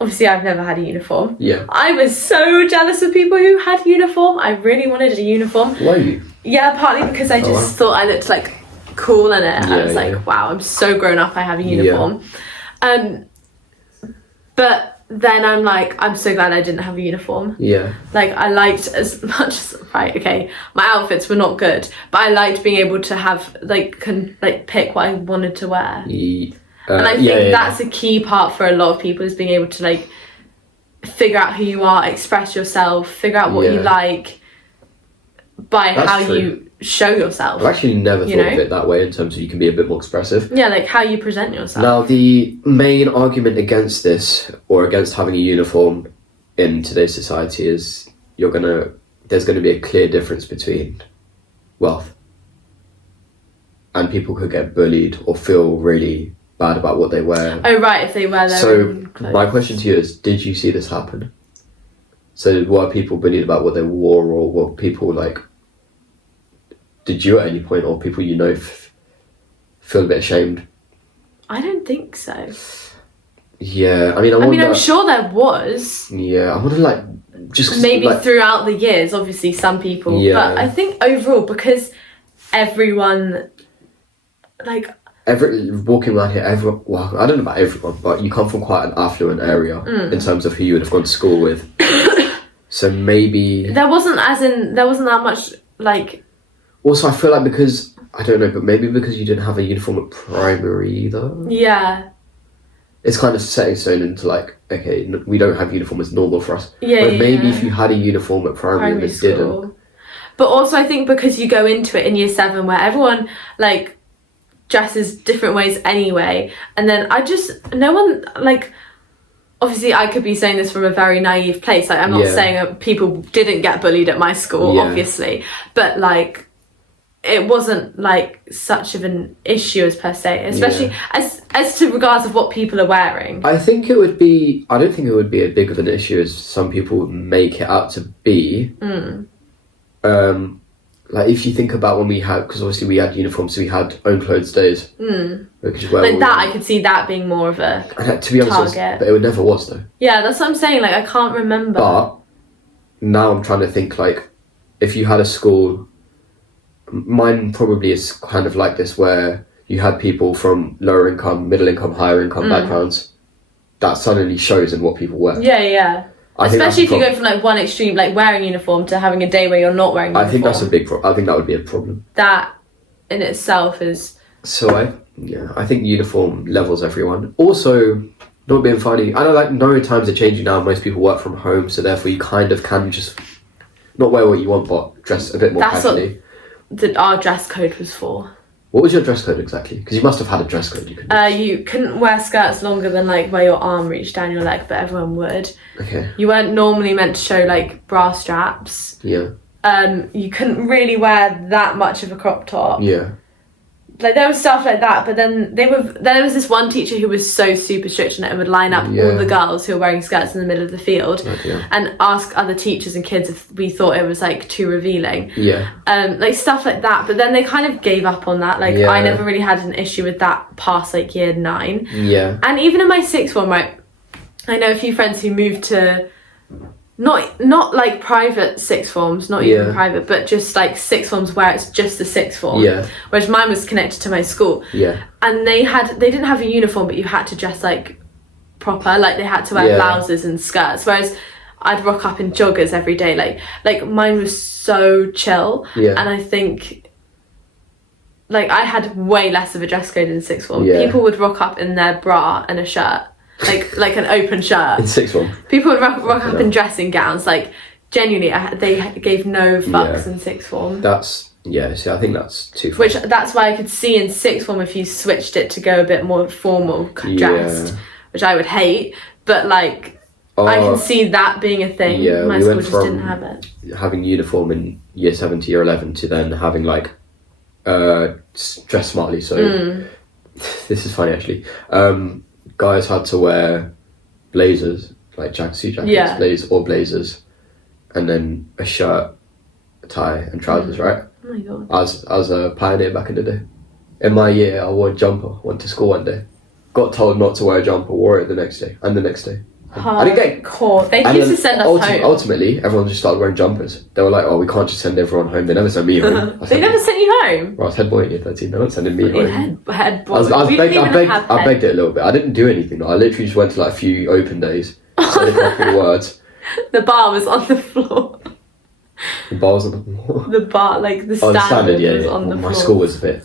obviously, I've never had a uniform. Yeah. I was so jealous of people who had uniform. I really wanted a uniform. Were you? Yeah, partly because I just thought I looked like cool in it. I was like, wow, I'm so grown up. I have a uniform. But then I'm like, I'm so glad I didn't have a uniform. Yeah. Like, I liked as much as, right, okay, my outfits were not good, but I liked being able to have, pick what I wanted to wear. And I think that's a key part for a lot of people, is being able to, like, figure out who you are, express yourself, figure out what you like by that's how true. You show yourself. I've actually never thought of it that way, in terms of you can be a bit more expressive. Yeah, like how you present yourself. Now, the main argument against this, or against having a uniform in today's society, is there's gonna be a clear difference between wealth, and people could get bullied or feel really bad about what they wear. Oh right, if they wear their own clothes. My question to you is, did you see this happen? So were people bullied about what they wore, or were people like, did you at any point, or people you know, feel a bit ashamed? I don't think so. Yeah, I mean, I'm sure there was. Yeah, I wonder, just maybe throughout the years, obviously some people. Yeah. But I think overall, because everyone, walking around here, well, I don't know about everyone, but you come from quite an affluent area in terms of who you would have gone to school with. So maybe there wasn't that much Also, I feel like, because I don't know, but maybe because you didn't have a uniform at primary either. Yeah. It's kind of setting stone into okay, we don't have uniform, it's normal for us. Yeah. But maybe if you had a uniform at primary and it didn't. But also, I think because you go into it in year 7 where everyone dresses different ways anyway, and then obviously I could be saying this from a very naive place. I'm not saying people didn't get bullied at my school, obviously, but it wasn't such of an issue as per se, especially as to regards of what people are wearing. I don't think it would be as big of an issue as some people make it out to be. If you think about when we had, because obviously we had uniforms, so we had own clothes days. I could see that being more of a to be honest, target. But it never was though. Yeah, that's what I'm saying. I can't remember. But now I'm trying to think, if you had a school, mine probably is kind of like this, where you had people from lower income, middle income, higher income backgrounds. That suddenly shows in what people wear. Yeah. Especially if you go from one extreme, wearing uniform, to having a day where you're not wearing uniform. I think that's a big problem. I think that would be a problem. That in itself is... So I think uniform levels everyone. Also, not being funny, I know no times are changing now. Most people work from home, so therefore you kind of can just not wear what you want, but dress a bit more casually. That's what our dress code was for. What was your dress code exactly? Because you must have had a dress code. You couldn't wear skirts longer than where your arm reached down your leg, but everyone would. Okay. You weren't normally meant to show bra straps. Yeah. You couldn't really wear that much of a crop top. Yeah. There was stuff like that, but then there was this one teacher who was so super strict on it and would line up all the girls who were wearing skirts in the middle of the field and ask other teachers and kids if we thought it was too revealing. Yeah. Stuff like that. But then they kind of gave up on that. I never really had an issue with that past year 9. Yeah. And even in my 6th one, right, I know a few friends who moved to not like private sixth forms, not even private, but just like sixth forms where it's just the sixth form. Yeah. Whereas mine was connected to my school. Yeah. And they didn't have a uniform, but you had to dress like proper, like they had to wear blouses and skirts. Whereas I'd rock up in joggers every day. Like mine was so chill. Yeah. And I think like I had way less of a dress code in sixth form. Yeah. People would rock up in their bra and a shirt. Like an open shirt. In sixth form. People would rock up in dressing gowns. Like, genuinely, they gave no fucks in sixth form. See, I think that's too far. Which, that's why I could see in sixth form if you switched it to go a bit more formal dressed, which I would hate. But, like, I can see that being a thing. Yeah, my school just didn't have it. Having uniform in year 7 to year 11 to then having, like, dress smartly. So, this is funny, actually. Guys had to wear blazers, like suit jackets, blazers, and then a shirt, a tie, and trousers, right? Oh my god. I was a pioneer back in the day. In my year, I wore a jumper, went to school one day. Got told not to wear a jumper, wore it the next day, and the next day. I didn't get caught. They used to send us home. Ultimately, everyone just started wearing jumpers. They were like, "Oh, we can't just send everyone home." They never sent me home. They never sent you home? Well, I was head boy in year 13. They weren't sending me home. Head boy. I begged it a little bit. I didn't do anything though. I literally just went to like a few open days. Said a couple of words. The bar was on the floor. The bar was on the floor? The bar, like the standard was on the floor. My school was a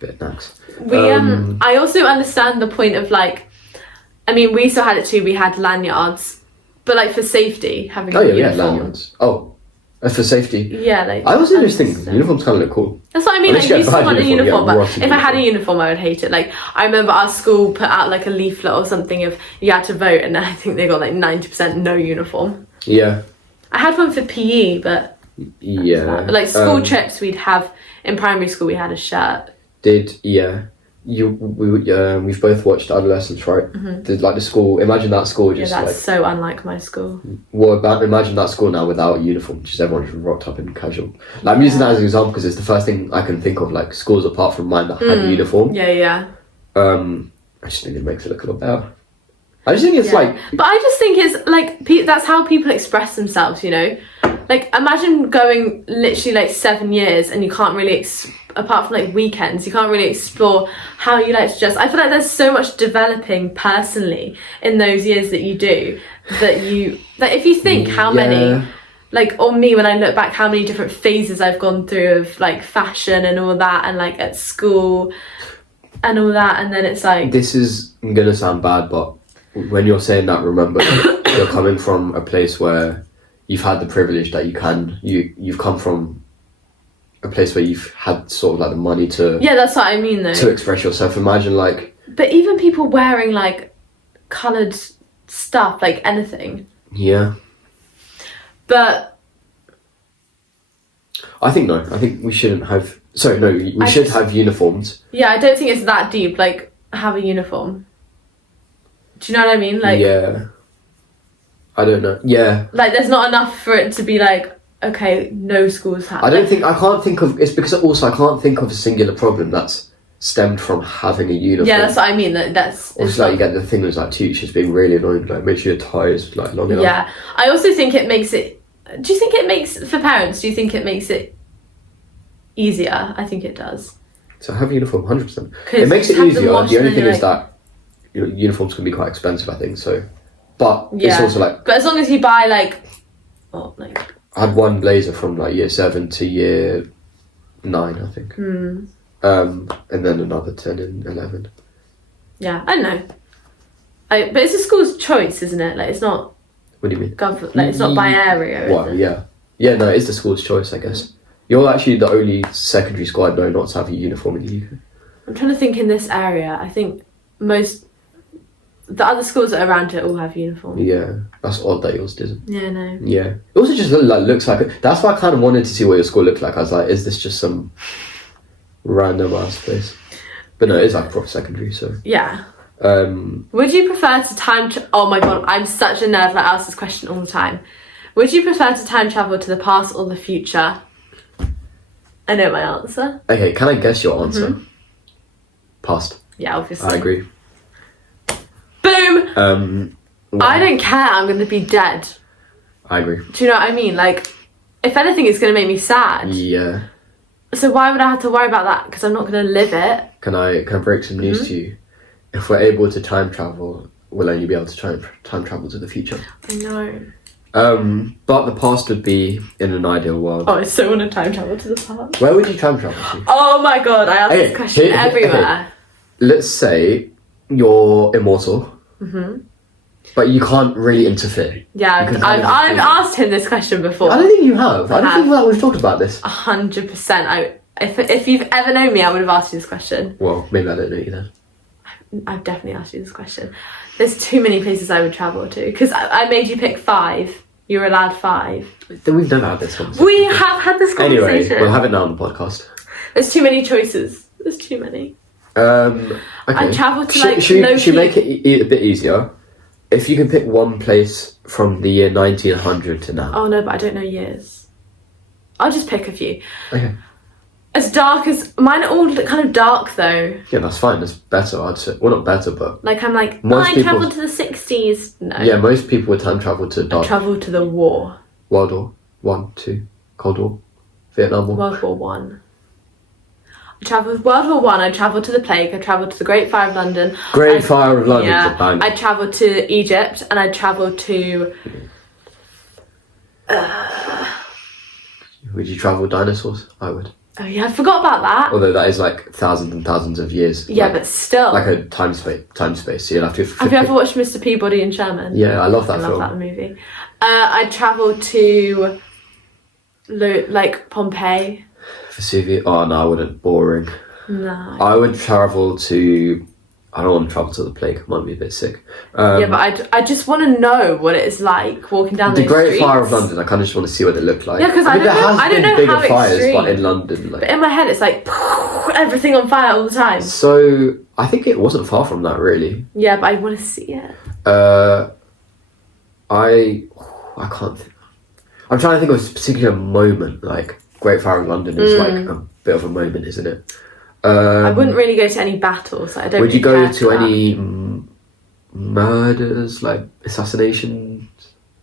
bit nax. I also understand the point of like, I mean, we still had it too. We had lanyards, but like for safety, having a uniform. Yeah, lanyards. For safety. Yeah, like I also just think uniforms kind of look cool. That's what I mean. Like, you still want a uniform, but if I had a uniform, I would hate it. Like, I remember our school put out like a leaflet or something of you had to vote, and I think they got like 90% no uniform. Yeah. I had one for PE, but but like school trips, we'd have in primary school. We had a shirt. We've both watched Adolescence, right? Like the school. Imagine that school just that's so unlike my school. Well, imagine that school now without a uniform, just everyone just rocked up in casual. Like, I'm using that as an example because it's the first thing I can think of. Like schools apart from mine that had a uniform. Yeah. I just think it makes it look a lot better. I just think it's like. But I just think it's like that's how people express themselves. You know, like imagine going literally like 7 years and you can't really. Apart from like weekends, you can't really explore how you like to dress. I feel like there's so much developing personally in those years that you do that if you think how many like, or me when I look back how many different phases I've gone through of like fashion and all that, and like at school and all that, and then it's like, this is gonna sound bad, but when you're saying that, remember you're coming from a place where you've had the privilege that you've come from a place where you've had sort of like the money to that's what I mean though, to express yourself. Imagine like, but even people wearing like coloured stuff, like anything, but I think we shouldn't have we should have uniforms. I don't think it's that deep, like have a uniform. Do you know what I mean? Like, I don't know, like there's not enough for it to be like, okay, no schools have. I can't think of. It's because also I can't think of a singular problem that's stemmed from having a uniform. Yeah, that's what I mean. That's also like you get the thing with like teachers being really annoying. Like, make sure your tie is like long enough. Yeah, I also think it makes it. Do you think it makes for parents? Do you think it makes it easier? I think it does. So have a uniform, 100%. It makes it easier. The only thing is that uniforms can be quite expensive. I think so, but it's also like. But as long as you buy I had one blazer from like year 7 to year 9, I think. And then another 10 and 11. Yeah, I don't know. But it's a school's choice, isn't it? Like, it's not. What do you mean? It's not by area. Well, yeah. Yeah, no, it is the school's choice, I guess. You're actually the only secondary school I know not to have a uniform in the UK. I'm trying to think in this area. I think the other schools that are around it all have uniforms. Yeah, that's odd that yours didn't. Yeah, no. Yeah, it also just looks like. That's why I kind of wanted to see what your school looked like. I was like, is this just some random ass place? But no, it's like proper secondary. So yeah. Would you prefer to oh my god, I'm such a nerd. I ask this question all the time. Would you prefer to time travel to the past or the future? I know my answer. Okay, can I guess your answer? Past. Yeah, obviously. I agree. Boom! I don't care, I'm going to be dead. I agree. Do you know what I mean? Like, if anything, it's going to make me sad. Yeah. So why would I have to worry about that? Because I'm not going to live it. Can I break some news to you? If we're able to time travel, we'll only be able to time travel to the future. I know. But the past would be in an ideal world. Oh, I so want to time travel to the past. Where would you time travel to? Oh my god, I ask this question everywhere. Let's say you're immortal, but you can't really interfere. Yeah, I've asked him this question before. I don't think you have. I don't think that we've talked about this. 100%. If you've ever known me, I would have asked you this question. Well, maybe I don't know you then. I've definitely asked you this question. There's too many places I would travel to because I made you pick 5. You're allowed 5. We've never had this conversation. We have had this conversation. Anyway, we'll have it now on the podcast. There's too many choices. There's too many. Okay. I travel to should we make it a bit easier? If you can pick one place from the year 1900 to now. Oh no, but I don't know years. I'll just pick a few. Okay. As dark as mine are all kind of dark though. Yeah, that's fine. That's better. I'd say. Well, not better, but like I'm like I travelled to the 60s. No. Yeah, most people would time travel to dark. I travelled to the war. World War 1, 2, Cold War, Vietnam War. World War 1. I travelled World War 1. I travelled to the plague. I travelled to the Great Fire of London. Fire of London. Yeah. I travelled to Egypt and I travelled to. Would you travel dinosaurs? I would. Oh yeah, I forgot about that. Although that is like thousands and thousands of years. Yeah, like, but still. Like a time space. So you'll have to. Have you ever watched Mr. Peabody and Sherman? Yeah, I love that film. I love that movie. I travelled to like Pompeii. Vesuvius. Oh no, I wouldn't. Boring. No. I would travel to. I don't want to travel to the plague. I might be a bit sick. Yeah, but I just want to know what it is like walking down the those Great streets. Fire of London. I kind of just want to see what it looked like. Yeah, because I don't know bigger how fires, extreme. but in London, like. But in my head, it's like everything on fire all the time. So I think it wasn't far from that, really. Yeah, but I want to see it. I can't. I'm trying to think of a particular moment. Like Great Fire of London is like a bit of a moment, isn't it? I wouldn't really go to any battles. I don't. Would really you go care to any murders, like assassinations?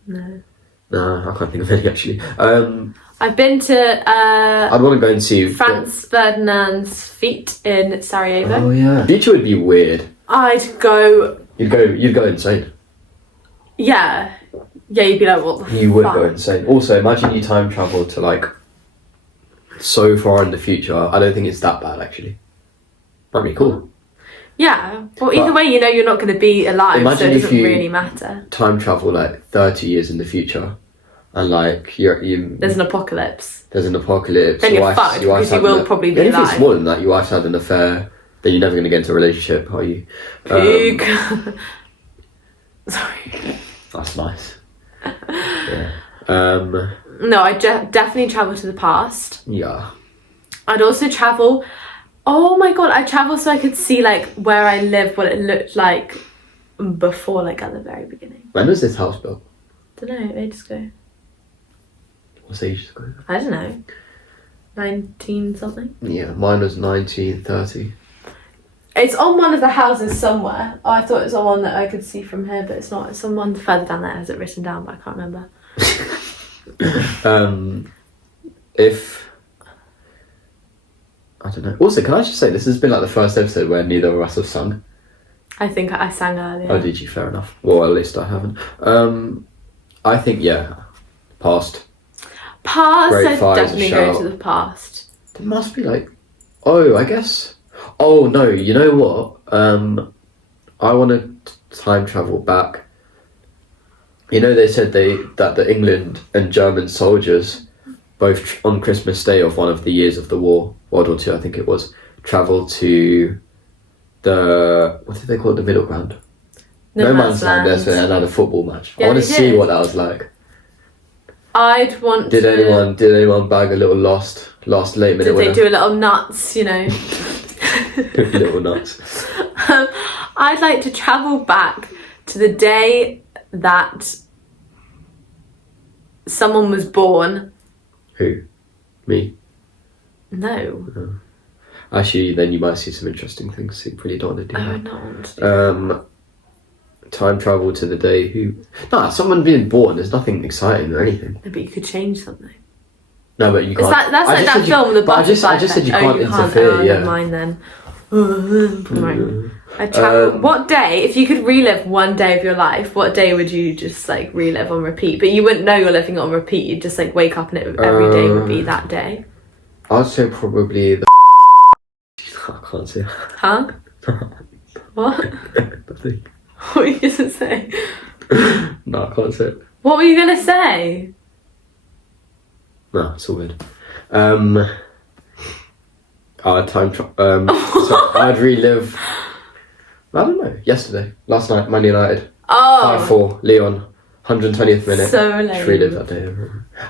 No. No, I can't think of any actually. I've been to. I'd want to go and see Franz Ferdinand's feet in Sarajevo. Oh yeah, future would be weird. I'd go. You'd go insane. Yeah, you'd be like, what the You would go insane. Also, imagine you time travel to like so far in the future. I don't think it's that bad actually. That'd be cool. Yeah. Well, either way, you know you're not going to be alive, so it doesn't really matter. Time travel like 30 years in the future, and like you. There's an apocalypse. There's an apocalypse. Then you're fucked because you will probably be alive. If it's more than that, your wife's had an affair. Then you're never going to get into a relationship, are you? Pig. Sorry. That's nice. Yeah. No, I'd definitely travel to the past. Yeah. I'd also travel. Oh my god, I'd travel so I could see like where I lived, what it looked like before, like at the very beginning. When was this house built? Don't know, ages ago. What's ages ago? I don't know. 19 something? Yeah, mine was 1930. It's on one of the houses somewhere. Oh, I thought it was on one that I could see from here, but it's not. It's on one further down there. Has it written down? But I can't remember. If I don't know. Also, can I just say this has been like the first episode where neither of us have sung. I think I sang earlier. Oh, did you? Fair enough. Well, at least I haven't. I think past. Past. Great I'd Fire's definitely a go shout. to the past. There must be like. Oh, I guess. Oh no! You know what? I want to time travel back. You know, they said that the England and German soldiers, both on Christmas Day of one of the years of the war, World War II, I think it was, travelled to the, what did they call it, the middle ground? No Man's Land. There's another football match. Yeah, I want to see what that was like. I'd want Did anyone bag a little last late minute? Did they do a little nuts? You know. Little nuts. I'd like to travel back to the day that someone was born. Who? Me? No. Actually, then you might see some interesting things. So you probably don't want to do I that. would not want to do that. Time travel to the day who... Nah, someone being born, there's nothing exciting or anything. No, but you could change something. No, but you can't. That's like that film, The Butterfly. I just said you can't interfere, yeah. Never mind then. Right. What day, if you could relive one day of your life, what day would you just like relive on repeat? But you wouldn't know you're living it on repeat. You'd just like wake up and every day would be that day. I'd say probably the... I can't say. Huh? What? Nothing. What were you gonna say? No, I can't say it. What were you gonna say? No, it's all good. So I'd relive. I don't know. Yesterday, last night, Man United. 5-4, Leon, 120th minute. So lame. Just relive that day.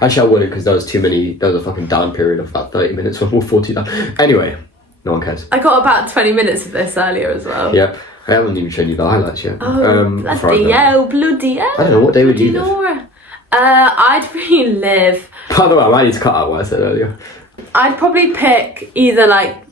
Actually, I wouldn't because there was too many. There was a fucking down period of about 30 minutes when we were 40 down. Anyway, no one cares. I got about 20 minutes of this earlier as well. Yeah, I haven't even shown you the highlights yet. Bloody hell, bloody hell. I don't know, what day would you live? I'd relive. By the way, I might need to cut out what I said earlier. I'd probably pick either like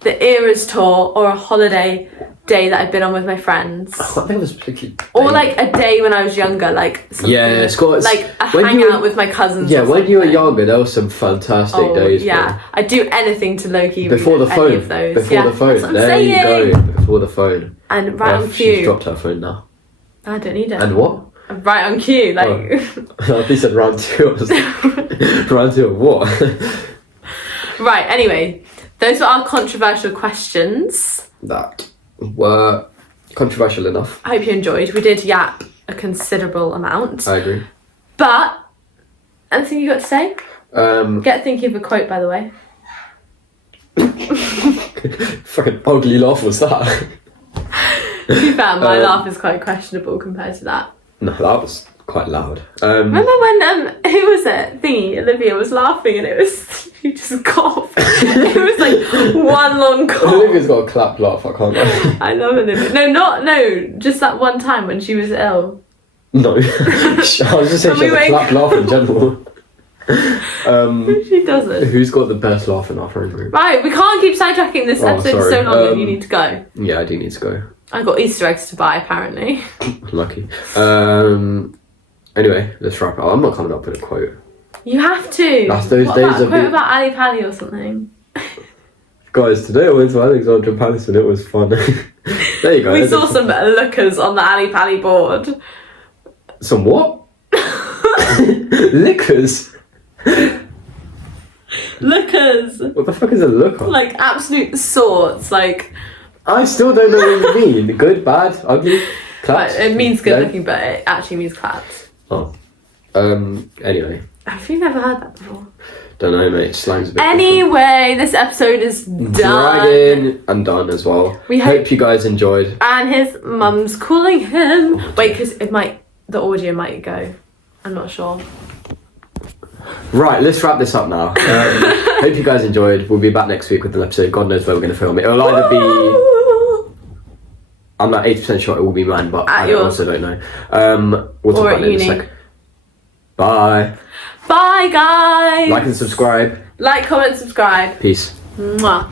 the Eras tour or a holiday day that I've been on with my friends. I think it was particularly... Or like a day when I was younger, like something, it's got... like a hangout with my cousins. Yeah, when you were younger, there were some fantastic days. Yeah, bro. I'd do anything to low-key before the phone. Of those. Before the phone. There you go. Before the phone. And right on cue. She's dropped her phone now. I don't need it. And what? Right on cue, like. I think you said round 2. I was like, round 2 of what? Right. Anyway, those were our controversial questions. That were controversial enough. I hope you enjoyed. We did yap a considerable amount. I agree. But anything you got to say? Get thinking of a quote, by the way. Fucking ugly laugh was that? To be fair, my laugh is quite questionable compared to that. No, that was quite loud. Remember when who was it? Thingy, Olivia was laughing and it was she just coughed. It was like one long cough. Olivia's got a clap laugh. I can't lie. I love Olivia. No, just that one time when she was ill. No, I was just saying she has a clap laugh in general. She doesn't. Who's got the best laugh in our friend group? Right, we can't keep sidetracking. This episode is so long and you need to go. Yeah, I do need to go. I got Easter eggs to buy apparently. Lucky. Anyway, let's wrap up. I'm not coming up with a quote. You have to. That's those what days about of a quote about Ali Pali or something? Guys, today I went to Alexandra Palace and it was fun. There you go. We saw some lookers on the Ali Pali board. Some what? Liquors? Lookers. What the fuck is a looker? Like absolute sorts, like... I still don't know what you mean. Good, bad, ugly, claps? It means good looking, but it actually means claps. Oh. Anyway. Have you never heard that before? Don't know, mate. Slang's a bit different. This episode is done. Dragging and done as well. We hope you guys enjoyed. And his mum's calling him. Wait, because the audio might go. I'm not sure. Right, let's wrap this up now. Hope you guys enjoyed. We'll be back next week with an episode. God knows where we're going to film it. It'll either be... I'm like 80% sure it will be mine, but I also don't know. We'll talk about it in a sec. Bye. Bye, guys. Like and subscribe. Like, comment, subscribe. Peace. Mwah.